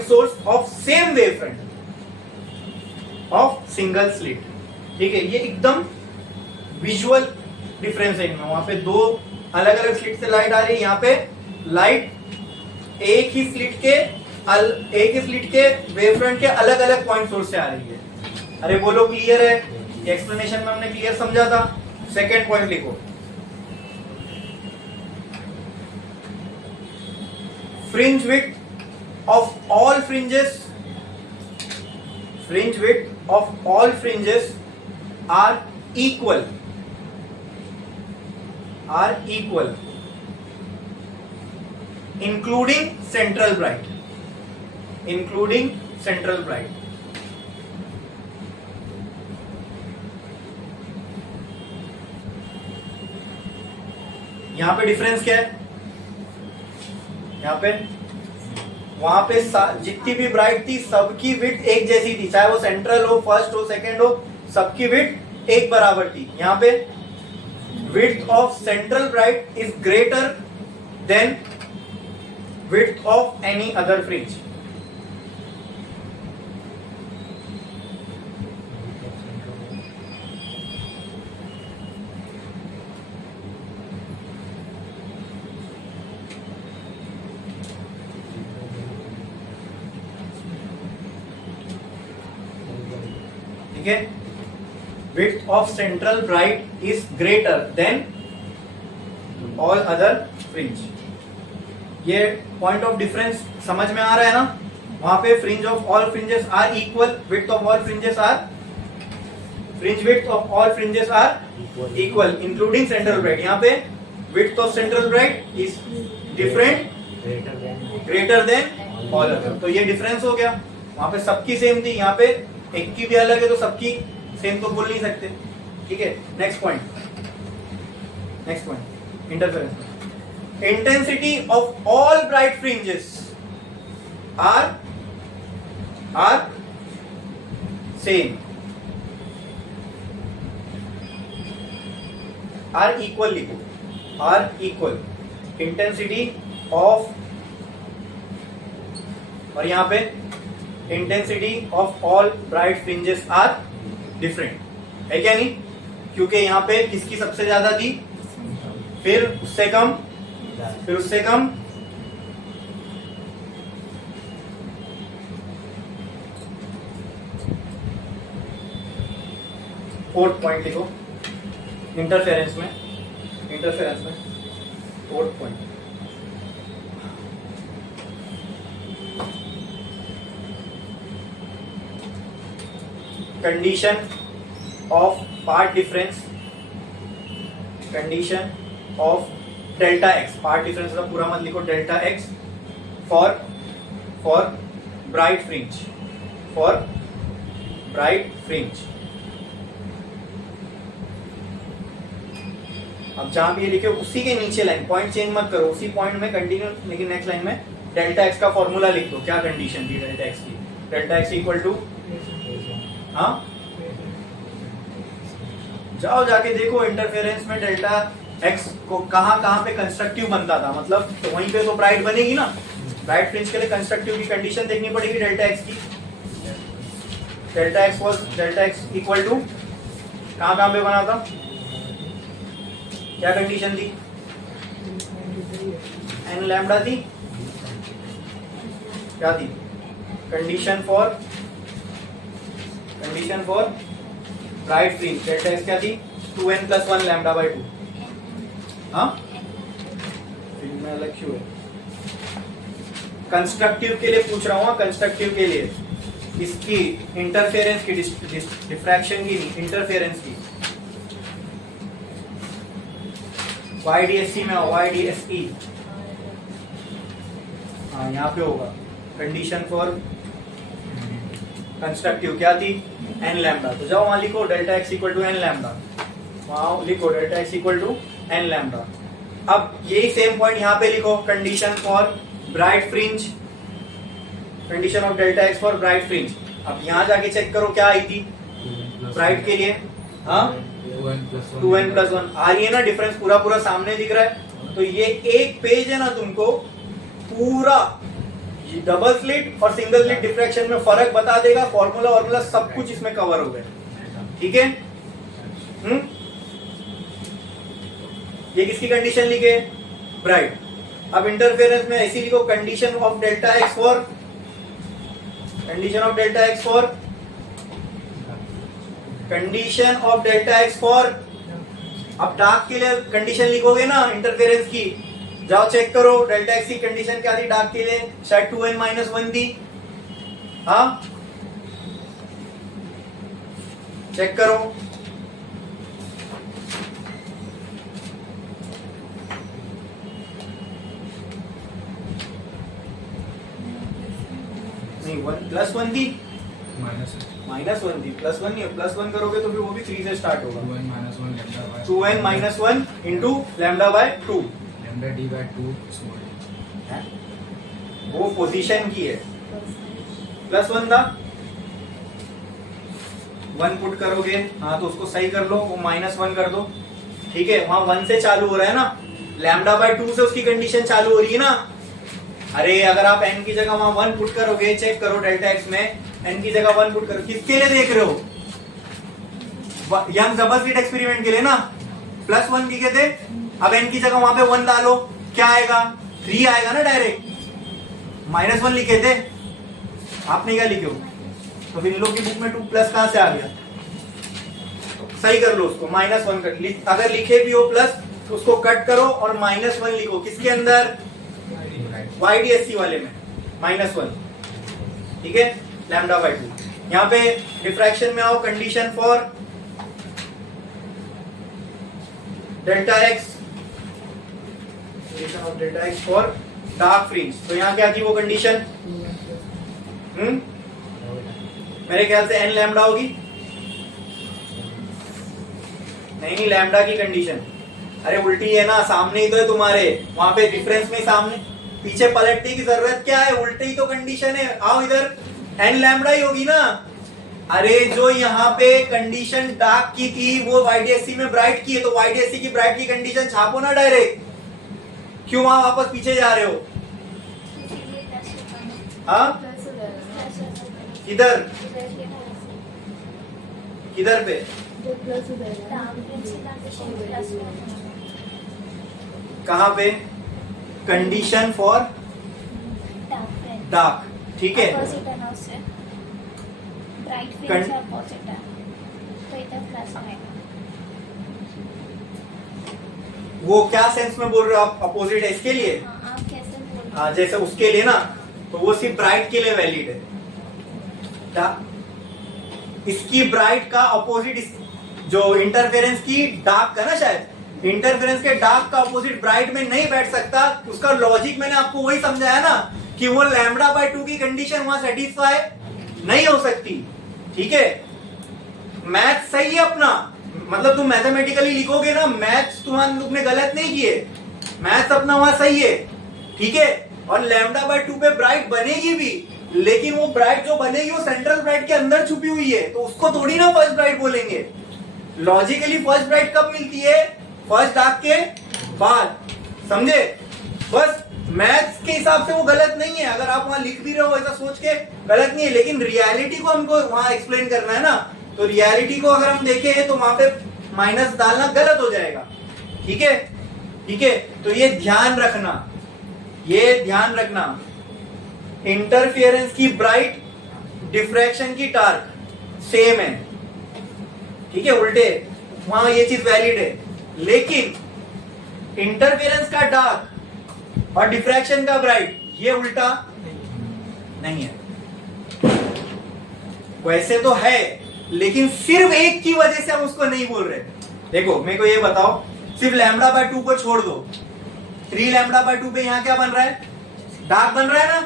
source of same wavefront of single slit, ठीक है। ये एकदम visual difference है इनमें। वहां पे दो अलग अलग स्लिट से लाइट आ रही है, यहाँ पे लाइट एक ही स्लिट के वेवफ्रंट के अलग अलग पॉइंट सोर्स से आ रही है। अरे बोलो क्लियर है? एक्सप्लेनेशन में हमने क्लियर समझा था। सेकेंड पॉइंट लिखो, fringe width of all fringes are equal including central bright, यहां पे डिफरेंस क्या है? यहां पे वहां पे जितनी भी ब्राइट थी सबकी विड्थ एक जैसी थी, चाहे वो सेंट्रल हो, फर्स्ट हो, सेकंड हो, सबकी विड्थ एक बराबर थी। यहां पे width of central bright is greater than width of any other fringe. ठीक है, width of central bright is greater than all other fringe. ये पॉइंट ऑफ डिफरेंस समझ में आ रहा है ना? वहां पे fringe of all fringes are equal, width of all fringes are, fringe width of all fringes are equal including central bright. यहाँ पे width of central bright is different, greater than all other. तो ये difference हो गया. वहां पे सबकी same थी, यहाँ पे एक की भी अलग है, तो सबकी सेम तो बोल नहीं सकते. ठीक है, next point, next point interference. Intensity of all bright fringes are same, are equal लिखो, आर इक्वल. इंटेंसिटी ऑफ, और यहां पे intensity of all bright fringes are different. है क्या नहीं? क्योंकि यहां पे किसकी सबसे ज्यादा थी, फिर उससे कम, फिर उससे कम. फोर्थ पॉइंट लिखो इंटरफेरेंस में, इंटरफेरेंस में fourth point. Condition of path difference, condition of delta x. Path difference का पूरा मत लिखो, delta X for bright fringe, for bright fringe. अब जहां भी ये लिखे उसी के नीचे लाइन, पॉइंट चेंज मत करो, उसी पॉइंट में कंटिन्यू, लेकिन नेक्स्ट लाइन में डेल्टा एक्स का फॉर्मूला लिख दो. क्या कंडीशन थी डेल्टा एक्स की? डेल्टा एक्स इक्वल टू, हाँ जाओ जाके देखो इंटरफेरेंस में डेल्टा एक्स को कहां पे कंस्ट्रक्टिव बनता था, मतलब तो वहीं पे तो ब्राइट बनेगी ना. ब्राइट फ्रिंज के लिए कंस्ट्रक्टिव की कंडीशन देखनी पड़ेगी डेल्टा एक्स की. Delta X was, delta X equal to कहां पे बना था, क्या कंडीशन थी? एन लैम्बडा थी, क्या थी? Condition for bright fringe delta X क्या थी? 2n + 1 λ/2. हाँ, फ्रिंज में अलग क्यों है? कंस्ट्रक्टिव के लिए पूछ रहा हूँ, कंस्ट्रक्टिव के लिए, इसकी इंटरफेरेंस की, डिफ्रैक्शन की नहीं, इंटरफेरेंस की. YDSC में हो, YDSE, हाँ यहाँ पे होगा. कंडीशन फॉर कंस्ट्रक्टिव क्या थी? n lambda. तो जाओ वहां लिखो delta X equal to n lambda, वहां लिखो delta X equal to n lambda. अब यही सेम पॉइंट यहाँ पे लिखो, condition for bright fringe, condition of delta X for bright fringe. अब यहाँ जाके चेक करो क्या आई थी ब्राइट के लिए, हाँ 2n + 1. आ रही है ना डिफरेंस, पूरा पूरा सामने दिख रहा है. तो ये एक पेज है ना, तुमको पूरा डबल स्लिट और सिंगल स्लिट डिफ्रैक्शन में फर्क बता देगा. फॉर्मूला वॉर्मूला सब कुछ इसमें कवर हो गया. ठीक है, ये किसकी कंडीशन लिखे? ब्राइट. अब इंटरफेरेंस में ऐसी लिखो, condition of delta X for, condition of delta X for, condition of delta X for. अब डार्क के लिए कंडीशन लिखोगे ना इंटरफेरेंस की, जाओ चेक करो डेल्टा एक्स की कंडीशन क्या थी डार्क के लिए? शायद 2n - 1 थी. हाँ चेक करो. नहीं, 1 + 1 थी, -1 थी, +1 नहीं, +1 करोगे तो फिर वो भी 3 से स्टार्ट होगा. 2n - 1 इंटू λ/2, λd/2 वो पोजीशन की है. +1 था, 1 पुट करोगे, हाँ तो उसको सही कर लो, वो -1 कर दो. ठीक है, वहां 1 से चालू हो रहा है ना, λ/2 से उसकी कंडीशन चालू हो रही है ना. अरे अगर आप n की जगह वहां 1 पुट करोगे, चेक करो डेल्टा एक्स में n की जगह 1 पुट करो, किसके लिए देख रहे हो? यंग डबल स्लिट एक्सपेरिमेंट के लिए ना, +1 लिखे थे। अब n की जगह वहां पे 1 डालो, क्या आएगा? 3 आएगा ना डायरेक्ट। -1 लिखे थे, आपने क्या लिखे हो? तो फिर इन लोग की बुक में 2 प्लस कहां से आ गया? सही कर लो उसको, -1 कट। अगर लिखे भी हो प्लस तो उसको कट करो और -1 लिखो। किसके अंदर? YDSC वाले में -1, ठीक है, λ/2। यहाँ पे डिफ्रैक्शन में आओ, condition for delta x, condition of delta X for dark fringe. तो यहाँ क्या थी वो कंडीशन? मेरे ख्याल से n लैम्डा होगी। नहीं, लैम्डा की कंडीशन, अरे उल्टी है ना, सामने ही तो है तुम्हारे, वहां पे डिफरेंस में सामने, पीछे पलटने की जरूरत क्या है? उल्टी ही तो कंडीशन है। आओ इधर, n लैम्डा ही होगी ना। अरे जो यहाँ पे कंडीशन डार्क की थी वो YDSC में ब्राइट की है, तो YDSC की ब्राइट की कंडीशन छापो ना डायरेक्ट। क्यों वहां वापस पीछे जा रहे हो? हाँ, किधर किधर पे? कहां पे? कंडीशन फॉर डार्क, ठीक है। वो क्या सेंस में बोल रहे हो आप? अपोजिट है इसके लिए? आप कैसे बोल रहे हो? हाँ, जैसे उसके लिए ना, तो वो सिर्फ ब्राइट के लिए वैलिड है। इसकी ब्राइट का अपोजिट, जो इंटरफेरेंस की डार्क का ना, शायद इंटरफेरेंस के डार्क का अपोजिट ब्राइट में नहीं बैठ सकता। उसका लॉजिक मैंने आपको वही समझाया ना, कि वो λ/2 की कंडीशन वहां सेटिस्फाई नहीं हो सकती, ठीक है। मैथ सही है अपना, मतलब तुम मैथमेटिकली लिखोगे ना, मैथ्स तुमने गलत नहीं किए, मैथ्स अपना वहां सही है, ठीक है। और λ/2 पे ब्राइट बनेगी भी, लेकिन वो ब्राइट जो बनेगी वो सेंट्रल ब्राइट के अंदर छुपी हुई है, तो उसको थोड़ी ना फर्स्ट ब्राइट बोलेंगे। लॉजिकली फर्स्ट ब्राइट कब मिलती है? फर्स्ट डार्क के बाद, समझे? बस मैथ्स के हिसाब से वो गलत नहीं है, अगर आप वहां लिख भी रहे हो ऐसा सोच के, गलत नहीं है, लेकिन रियलिटी को हमको वहां एक्सप्लेन करना है ना, तो रियलिटी को अगर हम देखें तो वहां पे माइनस डालना गलत हो जाएगा, ठीक है, ठीक है। तो ये ध्यान रखना, ये ध्यान रखना, इंटरफियरेंस की ब्राइट, डिफ्रैक्शन की डार्क सेम है, ठीक है, उल्टे वहां ये चीज वैलिड है, लेकिन इंटरफियरेंस का डार्क और डिफ्रैक्शन का ब्राइट ये उल्टा नहीं है। वैसे तो है, लेकिन सिर्फ एक की वजह से हम उसको नहीं बोल रहे। देखो मेरे को ये बताओ, सिर्फ λ/2 को छोड़ दो, 3 λ/2 पे यहाँ क्या बन रहा है? डार्क बन रहा है ना,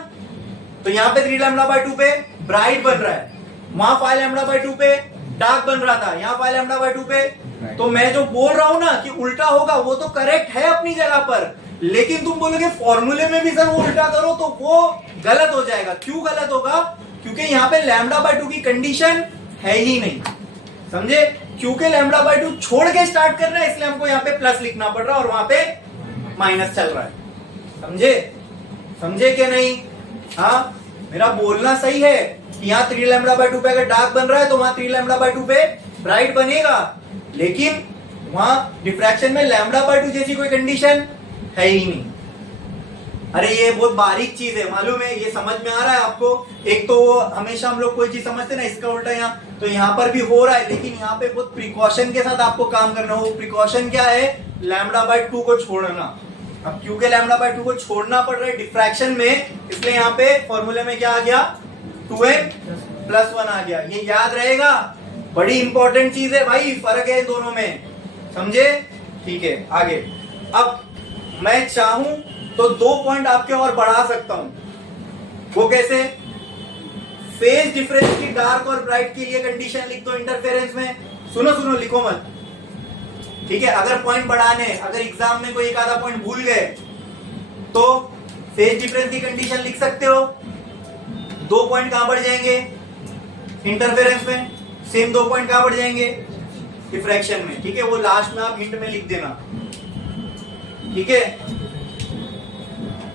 तो यहाँ पे 3 λ/2 पे ब्राइट बन रहा है, वहां 5 λ/2 पे डार्क बन रहा था, यहाँ 5 λ/2 पे। तो मैं जो बोल रहा हूं ना कि उल्टा होगा, वो तो करेक्ट है अपनी जगह पर, लेकिन तुम बोलोगे फॉर्मूले में भी सर वो उल्टा करो, तो वो गलत हो जाएगा। क्यों गलत होगा? क्योंकि यहाँ पे λ/2 की कंडीशन है ही नहीं, समझे? क्योंकि λ/2 छोड़ के स्टार्ट कर रहा है, इसलिए हमको यहाँ पे प्लस लिखना पड़ रहा है और वहां पे माइनस चल रहा है, समझे? समझे कि नहीं? हाँ, मेरा बोलना सही है कि यहाँ 3 λ/2 पे अगर डार्क बन रहा है तो वहां 3 λ/2 पे ब्राइट बनेगा, लेकिन वहां डिफ्रैक्शन में λ/2 जैसी कोई कंडीशन है ही नहीं। अरे ये बहुत बारीक चीज है, मालूम है? ये समझ में आ रहा है आपको? एक तो हमेशा हम लोग कोई चीज समझते ना, इसका उल्टा यहाँ, तो यहाँ पर भी हो रहा है, लेकिन यहाँ पे बहुत प्रिकॉशन के साथ आपको काम करना हो। प्रिकॉशन क्या है? λ/2 को छोड़ना। अब क्योंकि λ/2 को छोड़ना पड़ रहा है डिफ्रैक्शन में, इसलिए यहाँ पे फॉर्मूले में क्या आ गया? 2n+1 आ गया। ये याद रहेगा, बड़ी इंपॉर्टेंट चीज है भाई, फर्क है दोनों में, समझे? ठीक है, आगे। अब मैं चाहूं तो 2 पॉइंट आपके और बढ़ा सकता हूं, वो कैसे? फेज डिफरेंस की डार्क और ब्राइट के लिए कंडीशन लिख दो इंटरफेरेंस में। सुनो लिखो मत, ठीक है? अगर पॉइंट बढ़ाने, अगर एग्जाम में कोई एक आधा पॉइंट भूल गए तो फेज डिफरेंस की कंडीशन लिख सकते हो। 2 पॉइंट कहां बढ़ जाएंगे? इंटरफेरेंस में। सेम 2 पॉइंट कहां बढ़ जाएंगे? डिफ्रैक्शन में, ठीक है? वो लास्ट में आप हिंट में लिख देना, ठीक है?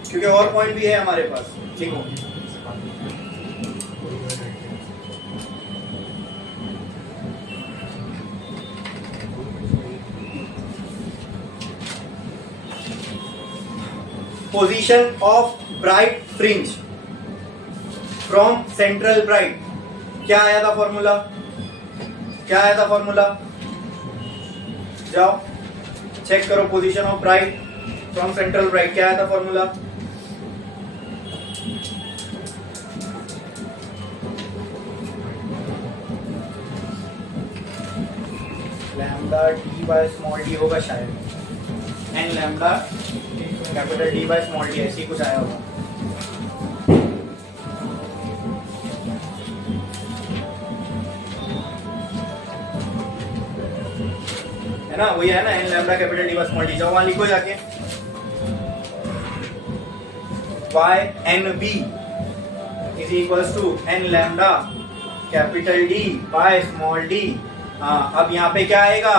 क्योंकि और पॉइंट भी है हमारे पास। देखो position of bright fringe from central bright, क्या आया था फॉर्मूला, क्या आया था फॉर्मूला, जाओ चेक करो। Position of bright from central bright क्या आया था formula, lambda D by small D होगा शायद, N lambda capital D by small D, ऐसी कुछ आया होगा। है ना, वही है ना, N lambda capital D by small D. जाओ वहां लिखो जाके, Y N B is equals to N lambda capital D by small D. हाँ, अब यहाँ पे क्या आएगा,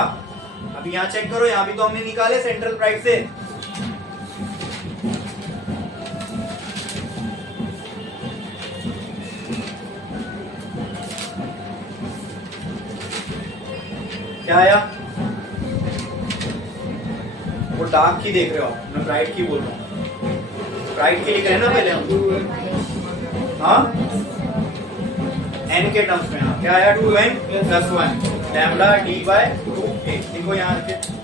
अब यहाँ चेक करो, यहाँ भी तो हमने निकाले सेंट्रल ब्राइट से। क्या आया, वो डार्क की देख रहे हो आप, मैं ब्राइट की बोल रहा हूँ। ब्राइट की लिख रहे हैं ना पहले हम, हाँ एन के टर्म्स में। हाँ क्या आया, 2n + 1 lambda D by 2a। देखो यहाँ रखे,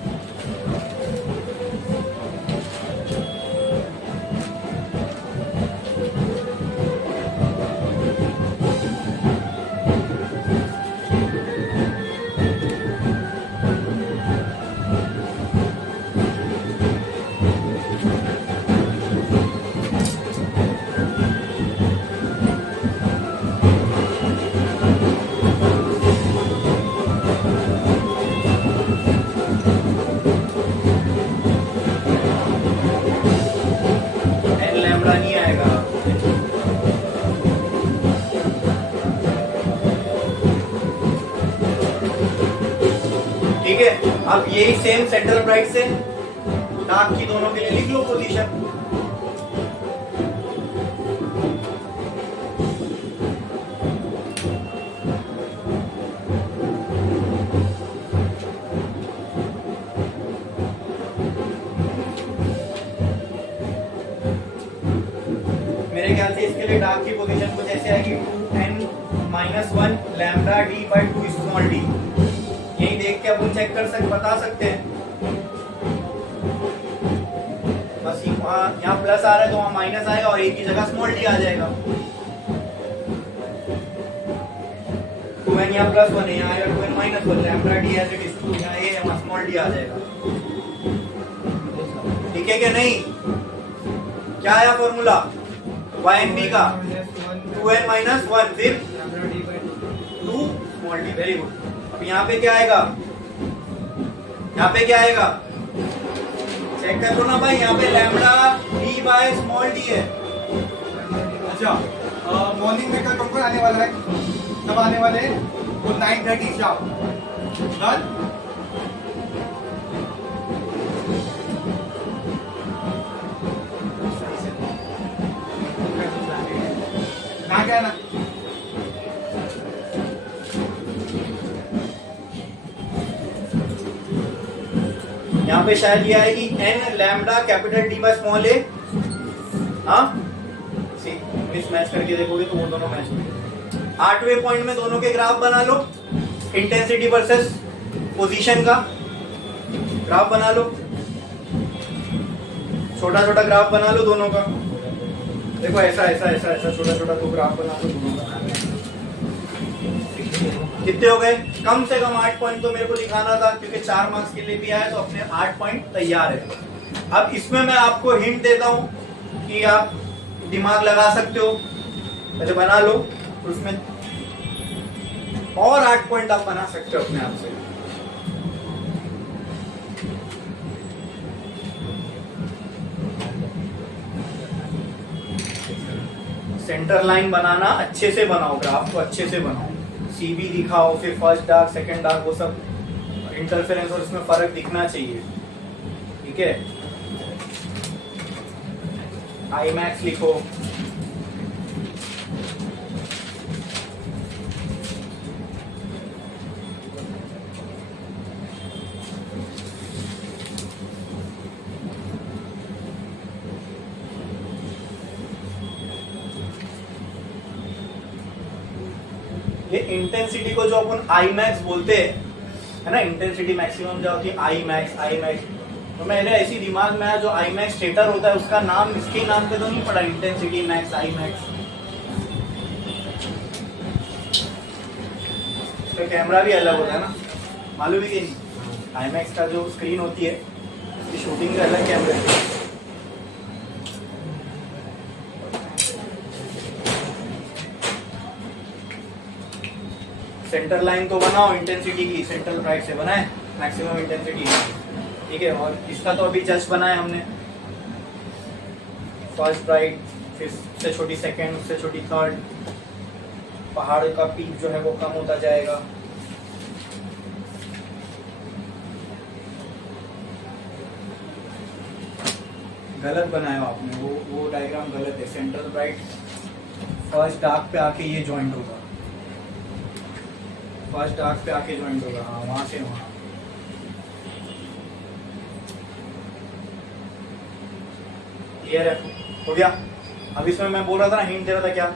ठीक है। अब यही सेम सेंट्रल ब्राइट से डार्क की दोनों के लिए लिख लो पोजीशन। मेरे ख्याल से इसके लिए डार्क की पोजीशन कुछ ऐसे आएगी, 2n-1 lambda D by 2 small D. यही देख के अपन चेक कर सकते, बता सकते हैं। बस यहाँ प्लस आ रहा है तो वहां माइनस आएगा और एक की जगह स्मॉल डी आ जाएगा। 2n यहाँ +1 है, यहाँ आएगा 2n-1 lambda D as it is 2, यहाँ ये वहां स्मॉल डी आ जाएगा। ठीक है क्या नहीं? क्या आया फॉर्मूला YNB का, 2n-1 फिर 2 स्मॉल डी। Very good. अब यहाँ पे क्या आएगा, यहाँ पे क्या आएगा, चेक कर लो ना भाई, यहाँ पे lambda D by small D है। अच्छा, मॉर्निंग में कल कौन आने वाला है, कब आने वाले हैं? वो 9:30 शाम। डन। ना क्या ना, यहाँ पे शायद ये आएगी n lambda capital D by small A. हाँ मिस मैच करके देखोगे तो वो दोनों मैच होंगे। 8वें पॉइंट में दोनों के ग्राफ बना लो, इंटेंसिटी वर्सेस पोजीशन का ग्राफ बना लो, छोटा छोटा ग्राफ बना लो दोनों का। देखो ऐसा ऐसा ऐसा ऐसा छोटा छोटा तो ग्राफ बना लो दोनों का। कितने हो गए? कम से कम 8 पॉइंट तो मेरे को दिखाना था, क्योंकि 4 मार्क्स के लिए भी आया तो अपने 8 पॉइंट तैयार है। अब इसमें मैं आपको हिंट देता हूं कि आप दिमाग लगा सकते हो, पहले बना लो, उसमें और 8 पॉइंट आप बना सकते हो अपने आप से। सेंटर लाइन बनाना अच्छे से बनाओ, ग्राफ को अच्छे से बनाओ, सीबी दिखाओ, फिर फर्स्ट डार्क सेकंड डार्क, वो सब इंटरफेरेंस और इसमें फर्क दिखना चाहिए। ठीक है, आई मैक्स लिखो, ये इंटेंसिटी को जो अपन आई मैक्स बोलते हैं, है ना, इंटेंसिटी मैक्सिमम जो होती है आई मैक्स, आई मैक्स, तो मेरे ऐसी दिमाग में आया जो आई मैक्स थिएटर होता है उसका नाम इसके नाम पे तो नहीं पड़ा, इंटेंसिटी मैक्स, आई मैक्स। इसका कैमरा भी अलग होता है ना, मालूम है कि नहीं? आई मैक्स का जो स्क्रीन होती है उसकी शूटिंग के अलग कैमरे है। सेंटर लाइन तो बनाओ इंटेंसिटी की, सेंट्रल ब्राइट से बनाए मैक्सिमम इंटेंसिटी, ठीक है। और इसका तो अभी जस्ट बनाया हमने, फर्स्ट ब्राइट, फिर उससे छोटी सेकंड, उससे छोटी थर्ड, पहाड़ का पीक जो है वो कम होता जाएगा। गलत बनाया आपने, वो डायग्राम गलत है। सेंट्रल ब्राइट फर्स्ट डार्क पे आके ये ज्वाइंट होगा, फर्स्ट डार्क पे आके ज्वाइंट होगा, हाँ वहां से वहां। क्लियर है? हो गया। अब इसमें मैं बोल रहा था ना, हिंट दे रहा था क्या,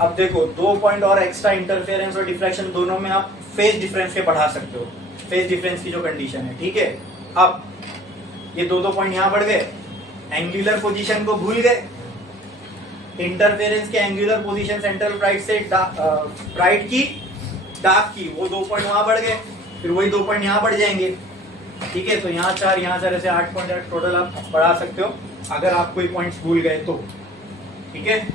अब देखो 2 पॉइंट और एक्स्ट्रा इंटरफेरेंस और डिफ्रैक्शन दोनों में आप फेज डिफरेंस के बढ़ा सकते हो, फेज डिफरेंस की जो कंडीशन है, ठीक है। अब ये 2 पॉइंट यहाँ बढ़ गए, एंगुलर पोजीशन को भूल गए, इंटरफेरेंस के एंगुलर पोजीशन सेंट्रल ब्राइट से ब्राइट की डार्क की, वो 2 पॉइंट वहां बढ़ गए, फिर वही 2 पॉइंट यहाँ बढ़ जाएंगे, ठीक है। तो यहाँ 4, यहाँ 4, ऐसे 8 पॉइंट टोटल आप बढ़ा सकते हो अगर आप कोई पॉइंट्स भूल गए तो, ठीक है।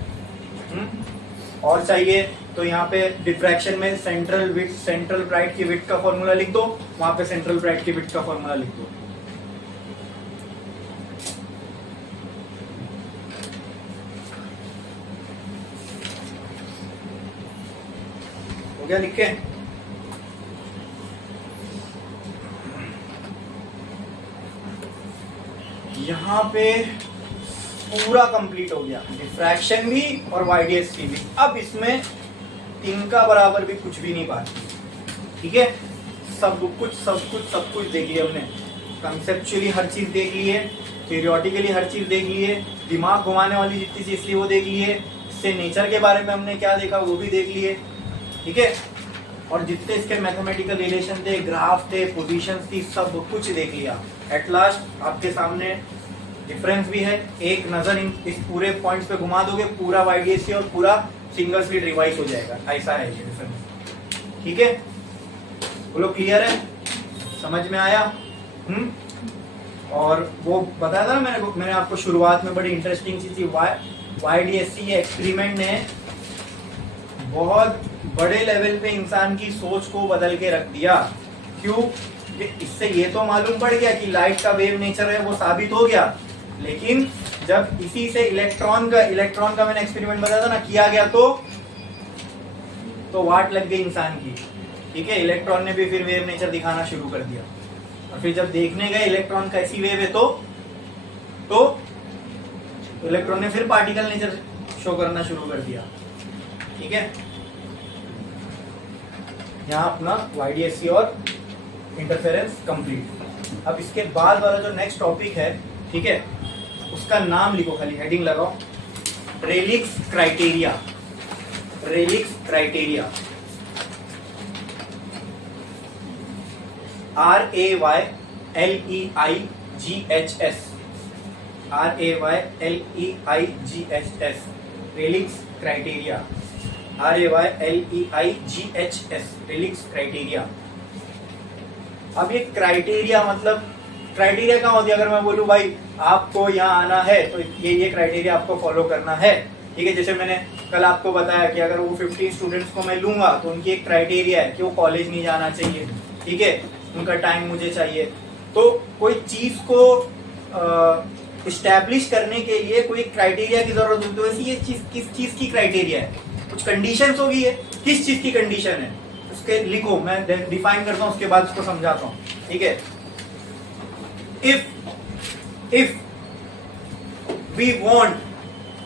और चाहिए तो यहाँ पे डिफ्रैक्शन में सेंट्रल ब्राइट की विड्थ का फॉर्मूला लिख दो, वहां पे सेंट्रल ब्राइट की विड्थ का फॉर्मूला लिख दो। हो गया लिख के? यहाँ पे पूरा कंप्लीट हो गया, डिफ्रैक्शन भी और वाईडीएससी भी। अब इसमें इनका बराबर भी कुछ भी नहीं बाकी, ठीक है। सब कुछ देख लिया हमने, कंसेप्चुअली हर चीज देख ली है, पीरियोडिकली हर चीज देख ली है, दिमाग घुमाने वाली जितनी चीज थी वो देख ली है, इससे नेचर के बारे में हमने क्या देखा वो भी देख लिए, ठीक है। और जितने इसके मैथमेटिकल रिलेशन थे, ग्राफ थे, पोजीशंस थी, सब कुछ देख लिया। एट लास्ट आपके सामने डिफरेंस भी है, एक नजर इस पूरे पॉइंट्स पे घुमा दोगे, पूरा वाईडीएससी और पूरा सिंगल स्लिट रिवाइज हो जाएगा, ऐसा है ये डिफरेंस, ठीक है। बोलो क्लियर है, समझ में आया? और वो बताया था ना मैंने आपको शुरुआत में, बड़ी इंटरेस्टिंग चीज थी, वाईडीएससी एक्सपेरिमेंट ने बहुत बड़े लेवल पे इंसान की सोच को बदल के रख दिया। क्यों? इससे ये तो मालूम पड़ गया कि लाइट का वेव नेचर है, वो साबित हो गया, लेकिन जब इसी से इलेक्ट्रॉन का मैंने एक्सपेरिमेंट बताया था ना, किया गया तो वाट लग गई इंसान की, ठीक है। इलेक्ट्रॉन ने भी फिर वेव नेचर दिखाना शुरू कर दिया, और फिर जब देखने गए इलेक्ट्रॉन कैसी वेव है तो इलेक्ट्रॉन ने फिर पार्टिकल नेचर शो करना शुरू कर दिया, ठीक है। यहाँ अपना वाईडीएससी और इंटरफेरेंस कंप्लीट। अब इसके बाद वाला जो नेक्स्ट टॉपिक है, ठीक है, उसका नाम लिखो, खाली हेडिंग लगाओ, relics criteria. Relics criteria, RAYLEIGHS, RAYLEIGHS, relics criteria, RAYLEIGHS, relics criteria. अब ये क्राइटेरिया मतलब, क्राइटेरिया क्या होती है? अगर मैं बोलूं भाई आपको यहाँ आना है तो ये क्राइटेरिया आपको फॉलो करना है, ठीक है। जैसे मैंने कल आपको बताया कि अगर वो 15 स्टूडेंट्स को मैं लूंगा तो उनकी एक क्राइटेरिया है कि वो कॉलेज नहीं जाना चाहिए, ठीक है, उनका टाइम मुझे चाहिए। तो कोई चीज को इस्टेब्लिश करने के लिए कोई क्राइटेरिया की जरूरत होती है। वैसे ये चीज किस चीज की क्राइटेरिया है? कुछ कंडीशंस होगी है, किस चीज की कंडीशन है उसके लिखो, मैं डिफाइन करता हूं, उसके बाद उसको समझाता हूं, ठीक है। if we want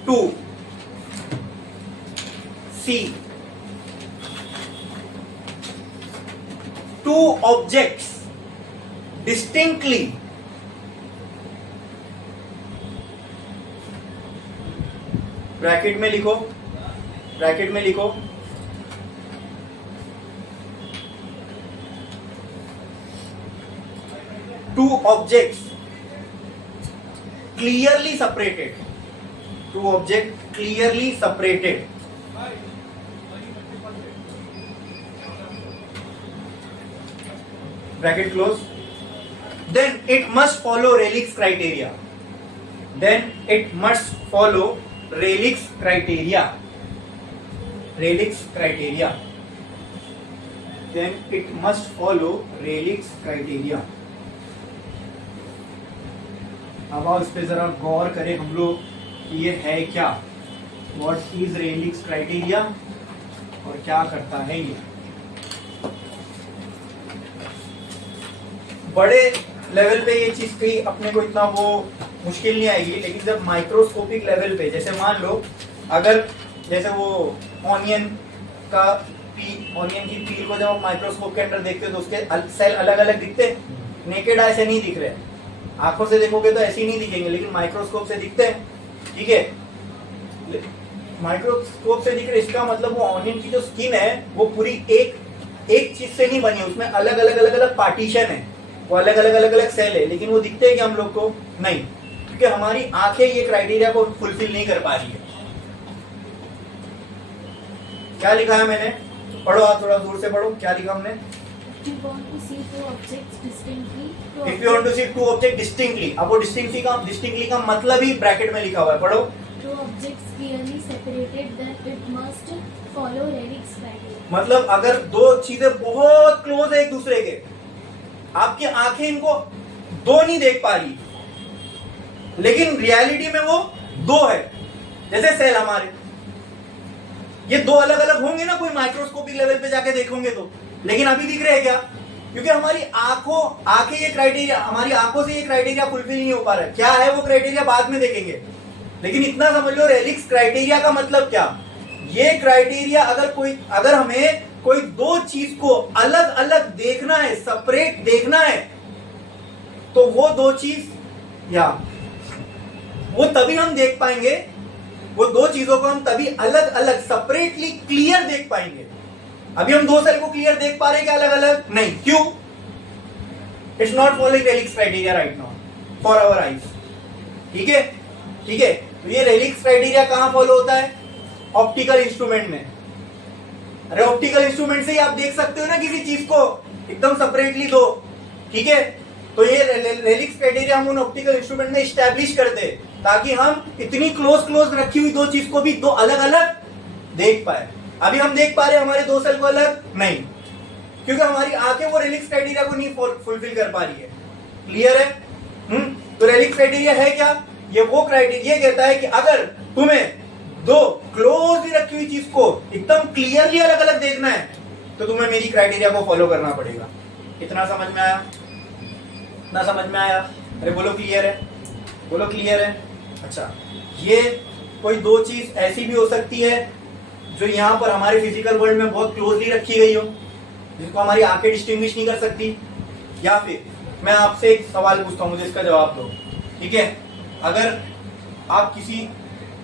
to see two objects distinctly bracket में लिखो, ब्रैकेट में लिखो, two objects clearly separated, two object clearly separated, bracket close, then it must follow Rayleigh's criteria, then it must follow Rayleigh's criteria, Rayleigh's criteria, then it must follow Rayleigh's criteria. अब आओ इस पे जरा गौर करें हम लोग कि ये है क्या, व्हाट इज Rayleigh's criteria और क्या करता है ये। बड़े लेवल पे ये चीज की अपने को इतना वो मुश्किल नहीं आएगी, लेकिन जब माइक्रोस्कोपिक लेवल पे, जैसे मान लो अगर जैसे वो ऑनियन का ऑनियन की पील को जब आप माइक्रोस्कोप के अंदर देखते हो तो उसके सेल अलग अलग दिखते हैं, नेकेड आई से नहीं दिख रहे, आंखों से देखोगे तो ऐसे ही नहीं दिखेंगे, लेकिन माइक्रोस्कोप से दिखते हैं, ठीक है। माइक्रोस्कोप से दिख रहे, इसका मतलब वो ऑनियन की जो स्किन है वो पूरी एक चीज से नहीं बनी, उसमें अलग अलग पार्टीशन है, वो अलग अलग सेल है, लेकिन वो दिखते हैं कि हम लोग को नहीं, क्योंकि हमारी आंखें ये क्राइटेरिया को फुलफिल नहीं कर पा रही है। क्या लिखा है मैंने, पढ़ो आप थोड़ा दूर से पढ़ो, क्या लिखा हमने। If you want to see two objects distinctly, If you want to see two objects distinctly, अब वो distinctly का मतलब ही ब्रैकेट में लिखा हुआ है, पढ़ो। two objects clearly separated, then it must follow Rayleigh's criteria. मतलब अगर दो चीजें बहुत क्लोज है एक दूसरे के, आपकी आंखें इनको दो नहीं देख पा रही, लेकिन रियलिटी में वो दो है, जैसे सेल हमारे, ये दो अलग अलग होंगे ना कोई माइक्रोस्कोपिक लेवल पे जाके देखोगे तो, लेकिन अभी दिख रहे हैं क्या, क्योंकि हमारी आंखें ये क्राइटेरिया, हमारी आंखों से ये क्राइटेरिया फुलफिल नहीं हो पा रहा है। क्या है वो क्राइटेरिया बाद में देखेंगे, लेकिन इतना समझ लो रेलिक्स क्राइटेरिया का मतलब क्या, ये क्राइटेरिया अगर हमें कोई दो चीज को अलग अलग देखना है, सेपरेट देखना है, तो वो दो चीज या वो तभी हम देख पाएंगे, वो दो चीजों को हम तभी अलग अलग सेपरेटली क्लियर देख पाएंगे। अभी हम दो सेल को क्लियर देख पा रहे हैं क्या अलग अलग, नहीं, क्यों, it's not following Rayleigh's criteria right now for our eyes, ठीक है, ठीक है। तो ये रेलिक्स क्राइटेरिया कहां फॉलो होता है, ऑप्टिकल इंस्ट्रूमेंट में। अरे ऑप्टिकल इंस्ट्रूमेंट से ही आप देख सकते हो ना किसी चीज को एकदम सेपरेटली दो, ठीक है। तो ये रेलिक्स क्राइटेरिया हम उन ऑप्टिकल इंस्ट्रूमेंट में एस्टैब्लिश करते हैं, ताकि हम इतनी क्लोज रखी हुई दो चीज को भी दो अलग अलग देख पाए। अभी हम देख पा रहे हैं हमारे दो सेल को अलग नहीं, क्योंकि हमारी आंखें वो रेलिक्स क्राइटेरिया को नहीं फुलफिल कर पा रही है। क्लियर है? तो रेलिक्स क्राइटेरिया है क्या, ये वो क्राइटेरिया कहता है कि अगर तुम्हें दो क्लोजली रखी हुई चीज को एकदम क्लियरली अलग अलग देखना है, तो तुम्हें मेरी क्राइटेरिया को फॉलो करना पड़ेगा। इतना समझ में आया, इतना समझ में आया? अरे बोलो क्लियर है, बोलो क्लियर है। अच्छा, ये कोई दो चीज ऐसी भी हो सकती है जो यहाँ पर हमारे फिजिकल वर्ल्ड में बहुत क्लोजली रखी गई हो, जिसको हमारी आंखें डिस्टिंग्विश नहीं कर सकती। या फिर मैं आपसे एक सवाल पूछता हूँ, मुझे इसका जवाब दो, ठीक है। अगर आप किसी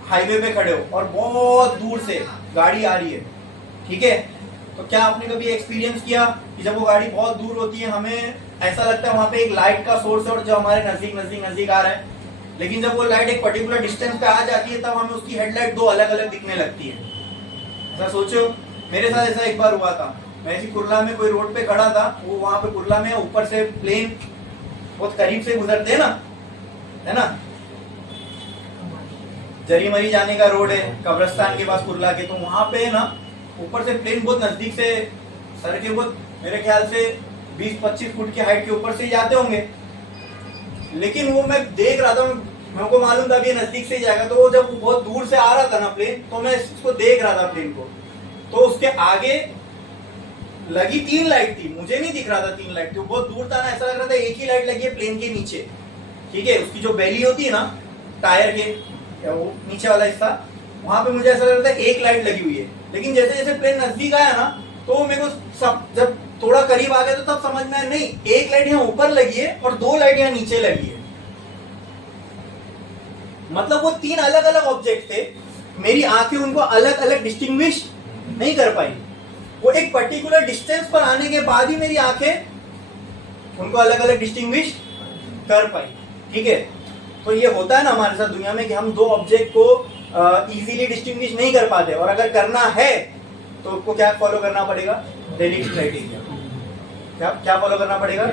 हाईवे पे खड़े हो और बहुत दूर से गाड़ी आ रही है, ठीक है, तो क्या आपने कभी एक्सपीरियंस किया कि जब वो गाड़ी बहुत दूर होती है, हमें ऐसा लगता है वहां पे एक लाइट का सोर्स है और जो हमारे नजदीक आ रहा है, लेकिन जब वो लाइट एक पर्टिकुलर डिस्टेंस पे आ जाती है, तब हमें उसकी हेडलाइट दो अलग अलग दिखने लगती है। ऐसा सोचो, मेरे साथ ऐसा एक बार हुआ था। मैं ऐसी कुर्ला में कोई रोड पे खड़ा था, वो वहां पे कुर्ला में ऊपर से प्लेन बहुत करीब से गुजरते हैं ना, है ना, जरी मरी जाने का रोड है कब्रिस्तान के पास कुर्ला के, तो वहां पे ना ऊपर से प्लेन बहुत नजदीक से, सर के बहुत मेरे ख्याल से 20-25 फुट की हाइट के ऊपर से जाते होंगे, लेकिन वो मैं देख रहा था, मेरे को मालूम था भी नजदीक से ही जाएगा। तो वो जब बहुत दूर से आ रहा था ना प्लेन, तो मैं इसको देख रहा था प्लेन को, तो उसके आगे लगी 3 लाइट थी, मुझे नहीं दिख रहा था 3 लाइट थी, वो बहुत दूर था ना, ऐसा लग रहा था एक ही लाइट लगी है प्लेन के नीचे, ठीक है। उसकी जो बेली होती है ना टायर के, या वो नीचे वाला हिस्सा, वहां पे मुझे ऐसा लग रहा था एक लाइट लगी हुई है, लेकिन जैसे जैसे प्लेन नजदीक आया ना तो मेरे को सब जब थोड़ा करीब आ गया तो तब समझ में आया नहीं, एक लाइट यहाँ ऊपर लगी है और दो लाइट यहाँ नीचे लगी है। मतलब वो तीन अलग अलग ऑब्जेक्ट थे, मेरी आंखें उनको अलग अलग डिस्टिंग्विश नहीं कर पाई। वो एक पर्टिकुलर डिस्टेंस पर आने के बाद ही मेरी आंखें उनको अलग अलग डिस्टिंग्विश कर पाई। ठीक है, तो ये होता है ना हमारे साथ दुनिया में कि हम दो ऑब्जेक्ट को इजीली डिस्टिंग्विश नहीं कर पाते, और अगर करना है तो उसको क्या फॉलो करना पड़ेगा? Relics criteria. क्या फॉलो करना पड़ेगा?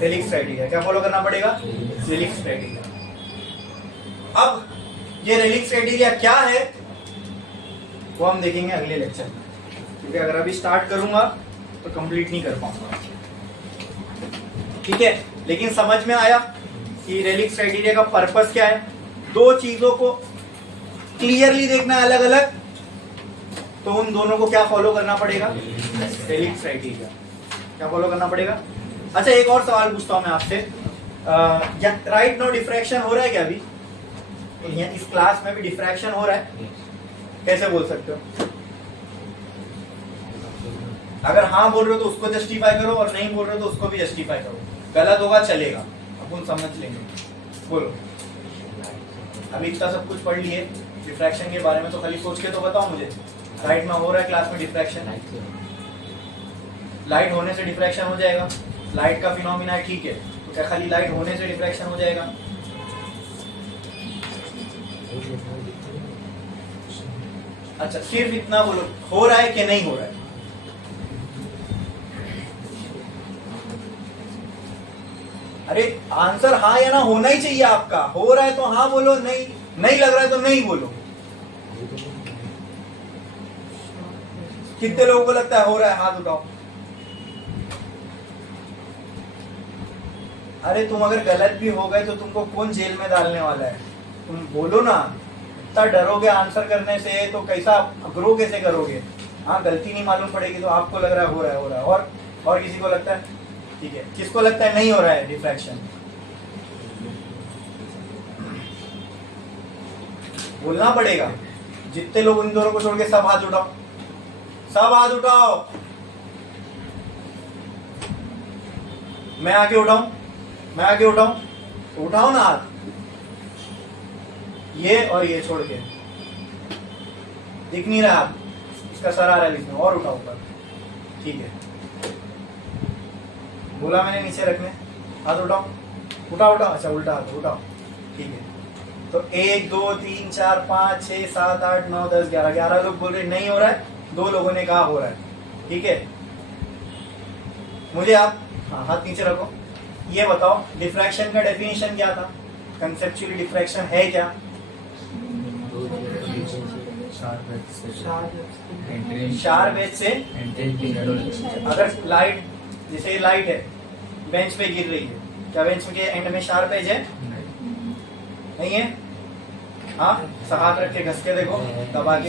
Relics criteria. क्या फॉलो करना पड़ेगा? Relics criteria. अब ये रेलिक्स क्राइटेरिया क्या है वो हम देखेंगे अगले लेक्चर में, क्योंकि अगर अभी स्टार्ट करूंगा तो कंप्लीट नहीं कर पाऊंगा। ठीक है, लेकिन समझ में आया कि रेलिक्स क्राइटेरिया का पर्पस क्या है। दो चीजों को क्लियरली देखना है अलग अलग, तो उन दोनों को क्या फॉलो करना पड़ेगा? Relics criteria. क्या फॉलो करना पड़ेगा? अच्छा, एक और सवाल पूछता हूं मैं आपसे, राइट नाउ डिफ्रैक्शन हो रहा है क्या अभी? इस क्लास में भी डिफ्रैक्शन हो रहा है? कैसे बोल सकते हो? अगर हाँ बोल रहे हो तो उसको जस्टिफाई करो, और नहीं बोल रहे हो तो उसको भी जस्टिफाई करो। गलत होगा चलेगा, अपन समझ लेंगे। बोलो, अभी इतना सब कुछ पढ़ लिए डिफ्रैक्शन के बारे में, तो खाली सोच के तो बताओ मुझे, राइट में हो रहा है क्लास में डिफ्रैक्शन? लाइट होने से डिफ्रैक्शन हो जाएगा? लाइट का फिनोमिना है, ठीक है, तो क्या खाली लाइट होने से डिफ्रैक्शन हो जाएगा? अच्छा, सिर्फ इतना बोलो, हो रहा है कि नहीं हो रहा है? अरे आंसर हाँ या ना होना ही चाहिए आपका। हो रहा है तो हाँ बोलो, नहीं लग रहा है तो नहीं बोलो। कितने लोगों को लगता है हो रहा है? हाथ उठाओ। अरे तुम अगर गलत भी हो गए तो तुमको कौन जेल में डालने वाला है? तुम बोलो ना। इतना डरोगे आंसर करने से तो कैसा ग्रो कैसे करोगे? हाँ, गलती नहीं मालूम पड़ेगी तो आपको लग रहा है हो रहा है, और किसी को लगता है? ठीक है, किसको लगता है नहीं हो रहा है डिफ्रैक्शन? बोलना पड़ेगा। जितने लोग इन दोनों को छोड़ के सब हाथ उठाओ, सब हाथ उठाओ। मैं आगे उठाऊं? मैं आगे उठाऊं? तो उठाओ ना हाथ, ये और ये छोड़ के। दिख नहीं रहा आप? इसका सर आ रहा है इसमें, और उठाओ ऊपर। ठीक है, बोला मैंने नीचे रखने। हाथ उठाओ, उठाओ। अच्छा, उल्टा हाथ उठाओ। ठीक है, तो 1 2 3 4 5 6 7 8 9 10 11 लोग बोल रहे नहीं हो रहा है, 2 लोगों ने कहा हो रहा है। ठीक है, मुझे आप हाथ नीचे रखो। ये बताओ डिफ्रैक्शन का डेफिनेशन क्या था? कंसेप्चुअली डिफ्रैक्शन है क्या? शार्प एज से अगर लाइट, जैसे लाइट है बेंच पे गिर रही है, क्या बेंच के एंड में शार्प एज है? नहीं है? हाँ, हाथ रख के घस के देखो, दबा के।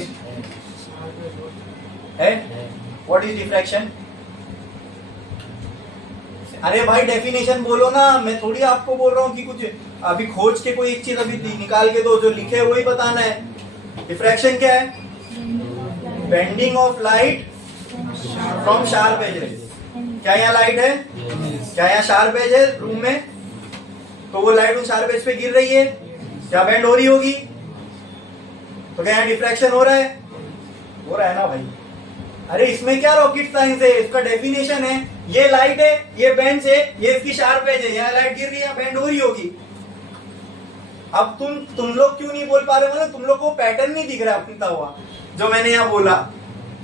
है? What is diffraction? अरे भाई डेफिनेशन बोलो ना, मैं थोड़ी आपको बोल रहा हूँ कि कुछ अभी खोज के कोई एक चीज अभी निकाल के दो, जो लिखे है वही बताना है। डिफ्रैक्शन क्या है? Bending of light from sharp edge rays. क्या यहाँ लाइट है? क्या यहाँ शार्प एज है रूम में? तो वो लाइट उन शार्प एज पे गिर रही है, क्या बेंड हो रही होगी? तो क्या यहाँ डिफ्रैक्शन हो रहा है? हो रहा है ना भाई। अरे इसमें क्या रॉकेट साइंस है? इसका डेफिनेशन है, ये लाइट है, ये बेंच है, ये इसकी शार्प एज है, यहाँ लाइट गिर रही है, बेंड हो रही होगी। अब तुम लोग क्यों नहीं बोल पा रहे हो? मतलब तुम लोग को पैटर्न नहीं दिख रहा अपना हुआ, जो मैंने यहाँ बोला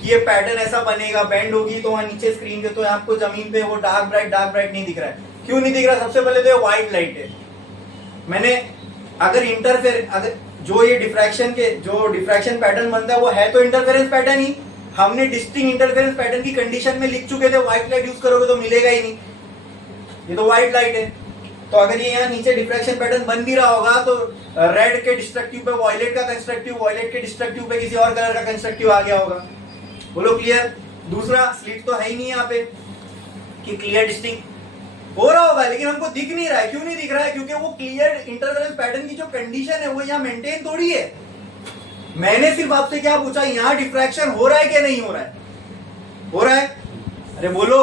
कि ये पैटर्न ऐसा बनेगा, बेंड होगी तो वहां नीचे स्क्रीन पे, तो आपको जमीन पे वो डार्क ब्राइट नहीं दिख रहा है। क्यों नहीं दिख रहा? सबसे पहले तो ये व्हाइट लाइट है। मैंने अगर अगर जो ये डिफ्रैक्शन पैटर्न बनता है वो है तो इंटरफेरेंस पैटर्न ही। हमने डिस्टिंक्ट इंटरफेरेंस पैटर्न की कंडीशन में लिख चुके थे, व्हाइट लाइट यूज करोगे तो मिलेगा ही नहीं, ये तो व्हाइट लाइट है। तो अगर ये यहाँ नीचे डिफ्रैक्शन पैटर्न बन भी रहा होगा तो रेड के डिस्ट्रक्टिव पे वॉयलेट का कंस्ट्रक्टिव, वॉयलेट के डिस्ट्रक्टिव पे किसी और कलर का कंस्ट्रक्टिव आ गया होगा। बोलो क्लियर? दूसरा, स्लिट तो है ही नहीं यहाँ पे कि क्लियर डिस्टिंक्ट हो रहा होगा, लेकिन हमको दिख नहीं रहा है। क्यों नहीं दिख रहा है? क्योंकि वो क्लियर इंटरफेरेंस पैटर्न की जो कंडीशन है वो यहाँ मेंटेन थोड़ी है। मैंने सिर्फ आपसे क्या पूछा, यहाँ डिफ्रैक्शन हो रहा है कि नहीं हो रहा है? हो रहा है? अरे बोलो,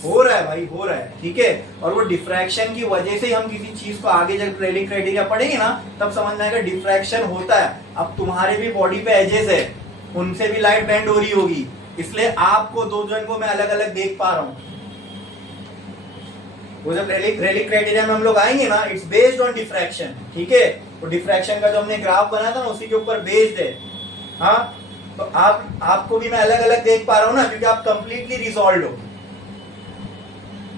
हो रहा है भाई, हो रहा है। ठीक है, और वो डिफ्रैक्शन की वजह से हम किसी चीज को आगे जब रेलिंग क्राइटेरिया पढ़ेंगे ना, तब समझ में आएगा डिफ्रैक्शन होता है। अब तुम्हारे भी बॉडी पे एजेस है, उनसे भी लाइट बेंड हो रही होगी, इसलिए आपको दो जन को मैं अलग अलग देख पा रहा हूं। वो जब रेलिंग क्राइटेरिया में हम लोग आएंगे ना, इट्स बेस्ड ऑन डिफ्रैक्शन। ठीक है, तो डिफ्रैक्शन का जो हमने ग्राफ बनाया था ना, उसी के ऊपर बेस्ड है। हाँ, तो आपको भी मैं अलग अलग देख पा रहा हूं ना, क्योंकि आप कंप्लीटली रिजॉल्व हो।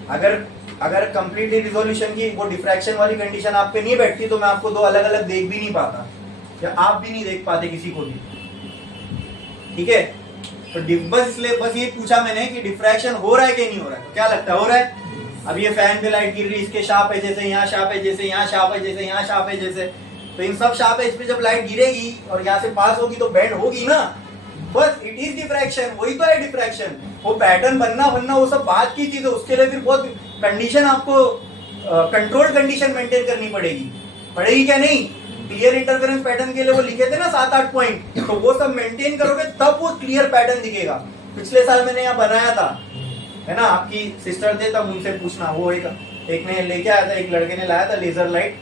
अगर कंप्लीटली रिजोल्यूशन की वो डिफ्रैक्शन वाली कंडीशन आप पे नहीं बैठती, तो मैं आपको दो अलग अलग देख भी नहीं पाता, या आप भी नहीं देख पाते किसी को भी। ठीक है, तो बस इसलिए बस ये पूछा मैंने कि डिफ्रैक्शन हो रहा है कि नहीं हो रहा है। क्या लगता है, हो रहा है? अब ये फैन पे लाइट गिर रही, इसके शार्प एजेस है, यहाँ शार्प एजेस है, यहाँ शार्प एजेस है, यहाँ शार्प एजेस है, तो इन सब शार्प एज पे जब लाइट गिरेगी और यहाँ से पास होगी तो बेंड होगी ना। बस इट इज डिफ्रैक्शन, वही तो है डिफ्रैक्शन। वो पैटर्न बनना वो सब बात की चीज है, उसके लिए फिर बहुत कंडीशन आपको कंट्रोल कंडीशन मेंटेन करनी पड़ेगी क्या नहीं? क्लियर इंटरफेरेंस पैटर्न के लिए वो लिखे थे ना 7-8 पॉइंट, तो वो सब मेंटेन करोगे तब वो क्लियर पैटर्न दिखेगा। पिछले साल मैंने यहाँ बनाया था, है ना, आपकी सिस्टर थे तब, उनसे पूछना। वो एक ने लेके आया था, एक लड़के ने लाया था लेजर लाइट।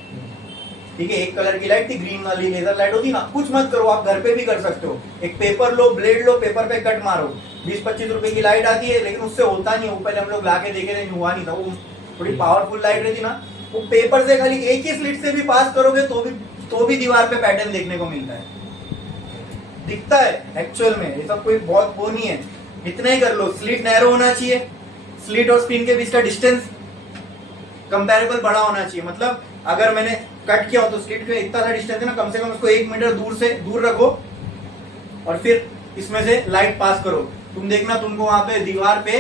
ठीक है, एक कलर की लाइट थी, ग्रीन वाली लेजर लाइट होती ना। कुछ मत करो, आप घर पे भी कर सकते हो। एक पेपर लो, ब्लेड लो, पेपर पे कट मारो, 20-25 रुपए की लाइट आती है, लेकिन उससे होता नहीं। वो पहले हम लोग लाके देखे थे, हुआ नहीं था। वो थोड़ी पावरफुल लाइट रहती ना, वो पेपर से खाली एक ही स्लिट से भी पास करोगे तो भी दीवार पे पैटर्न देखने को मिलता है, दिखता है एक्चुअल में। ये सब कोई बहुत वो नहीं है, इतना ही कर लो। स्लिट नैरो होना चाहिए, स्लिट और स्क्रीन के बीच का डिस्टेंस कंपैरेबल बड़ा होना चाहिए। मतलब अगर मैंने कट किया हो तो स्लिट के इतना सा डिस्टेंस है ना, कम से कम उसको 1 मीटर दूर रखो और फिर इसमें से लाइट पास करो। तुम देखना, तुमको वहां पे दीवार पे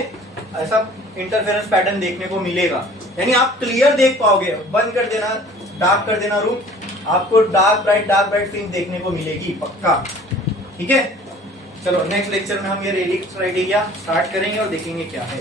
ऐसा इंटरफेरेंस पैटर्न देखने को मिलेगा, यानी आप क्लियर देख पाओगे। बंद कर देना, डार्क कर देना रूम, आपको डार्क ब्राइट फ्रिंज देखने को मिलेगी पक्का। ठीक है, चलो नेक्स्ट लेक्चर में हम ये रेलिंग क्राइटेरिया स्टार्ट करेंगे और देखेंगे क्या है।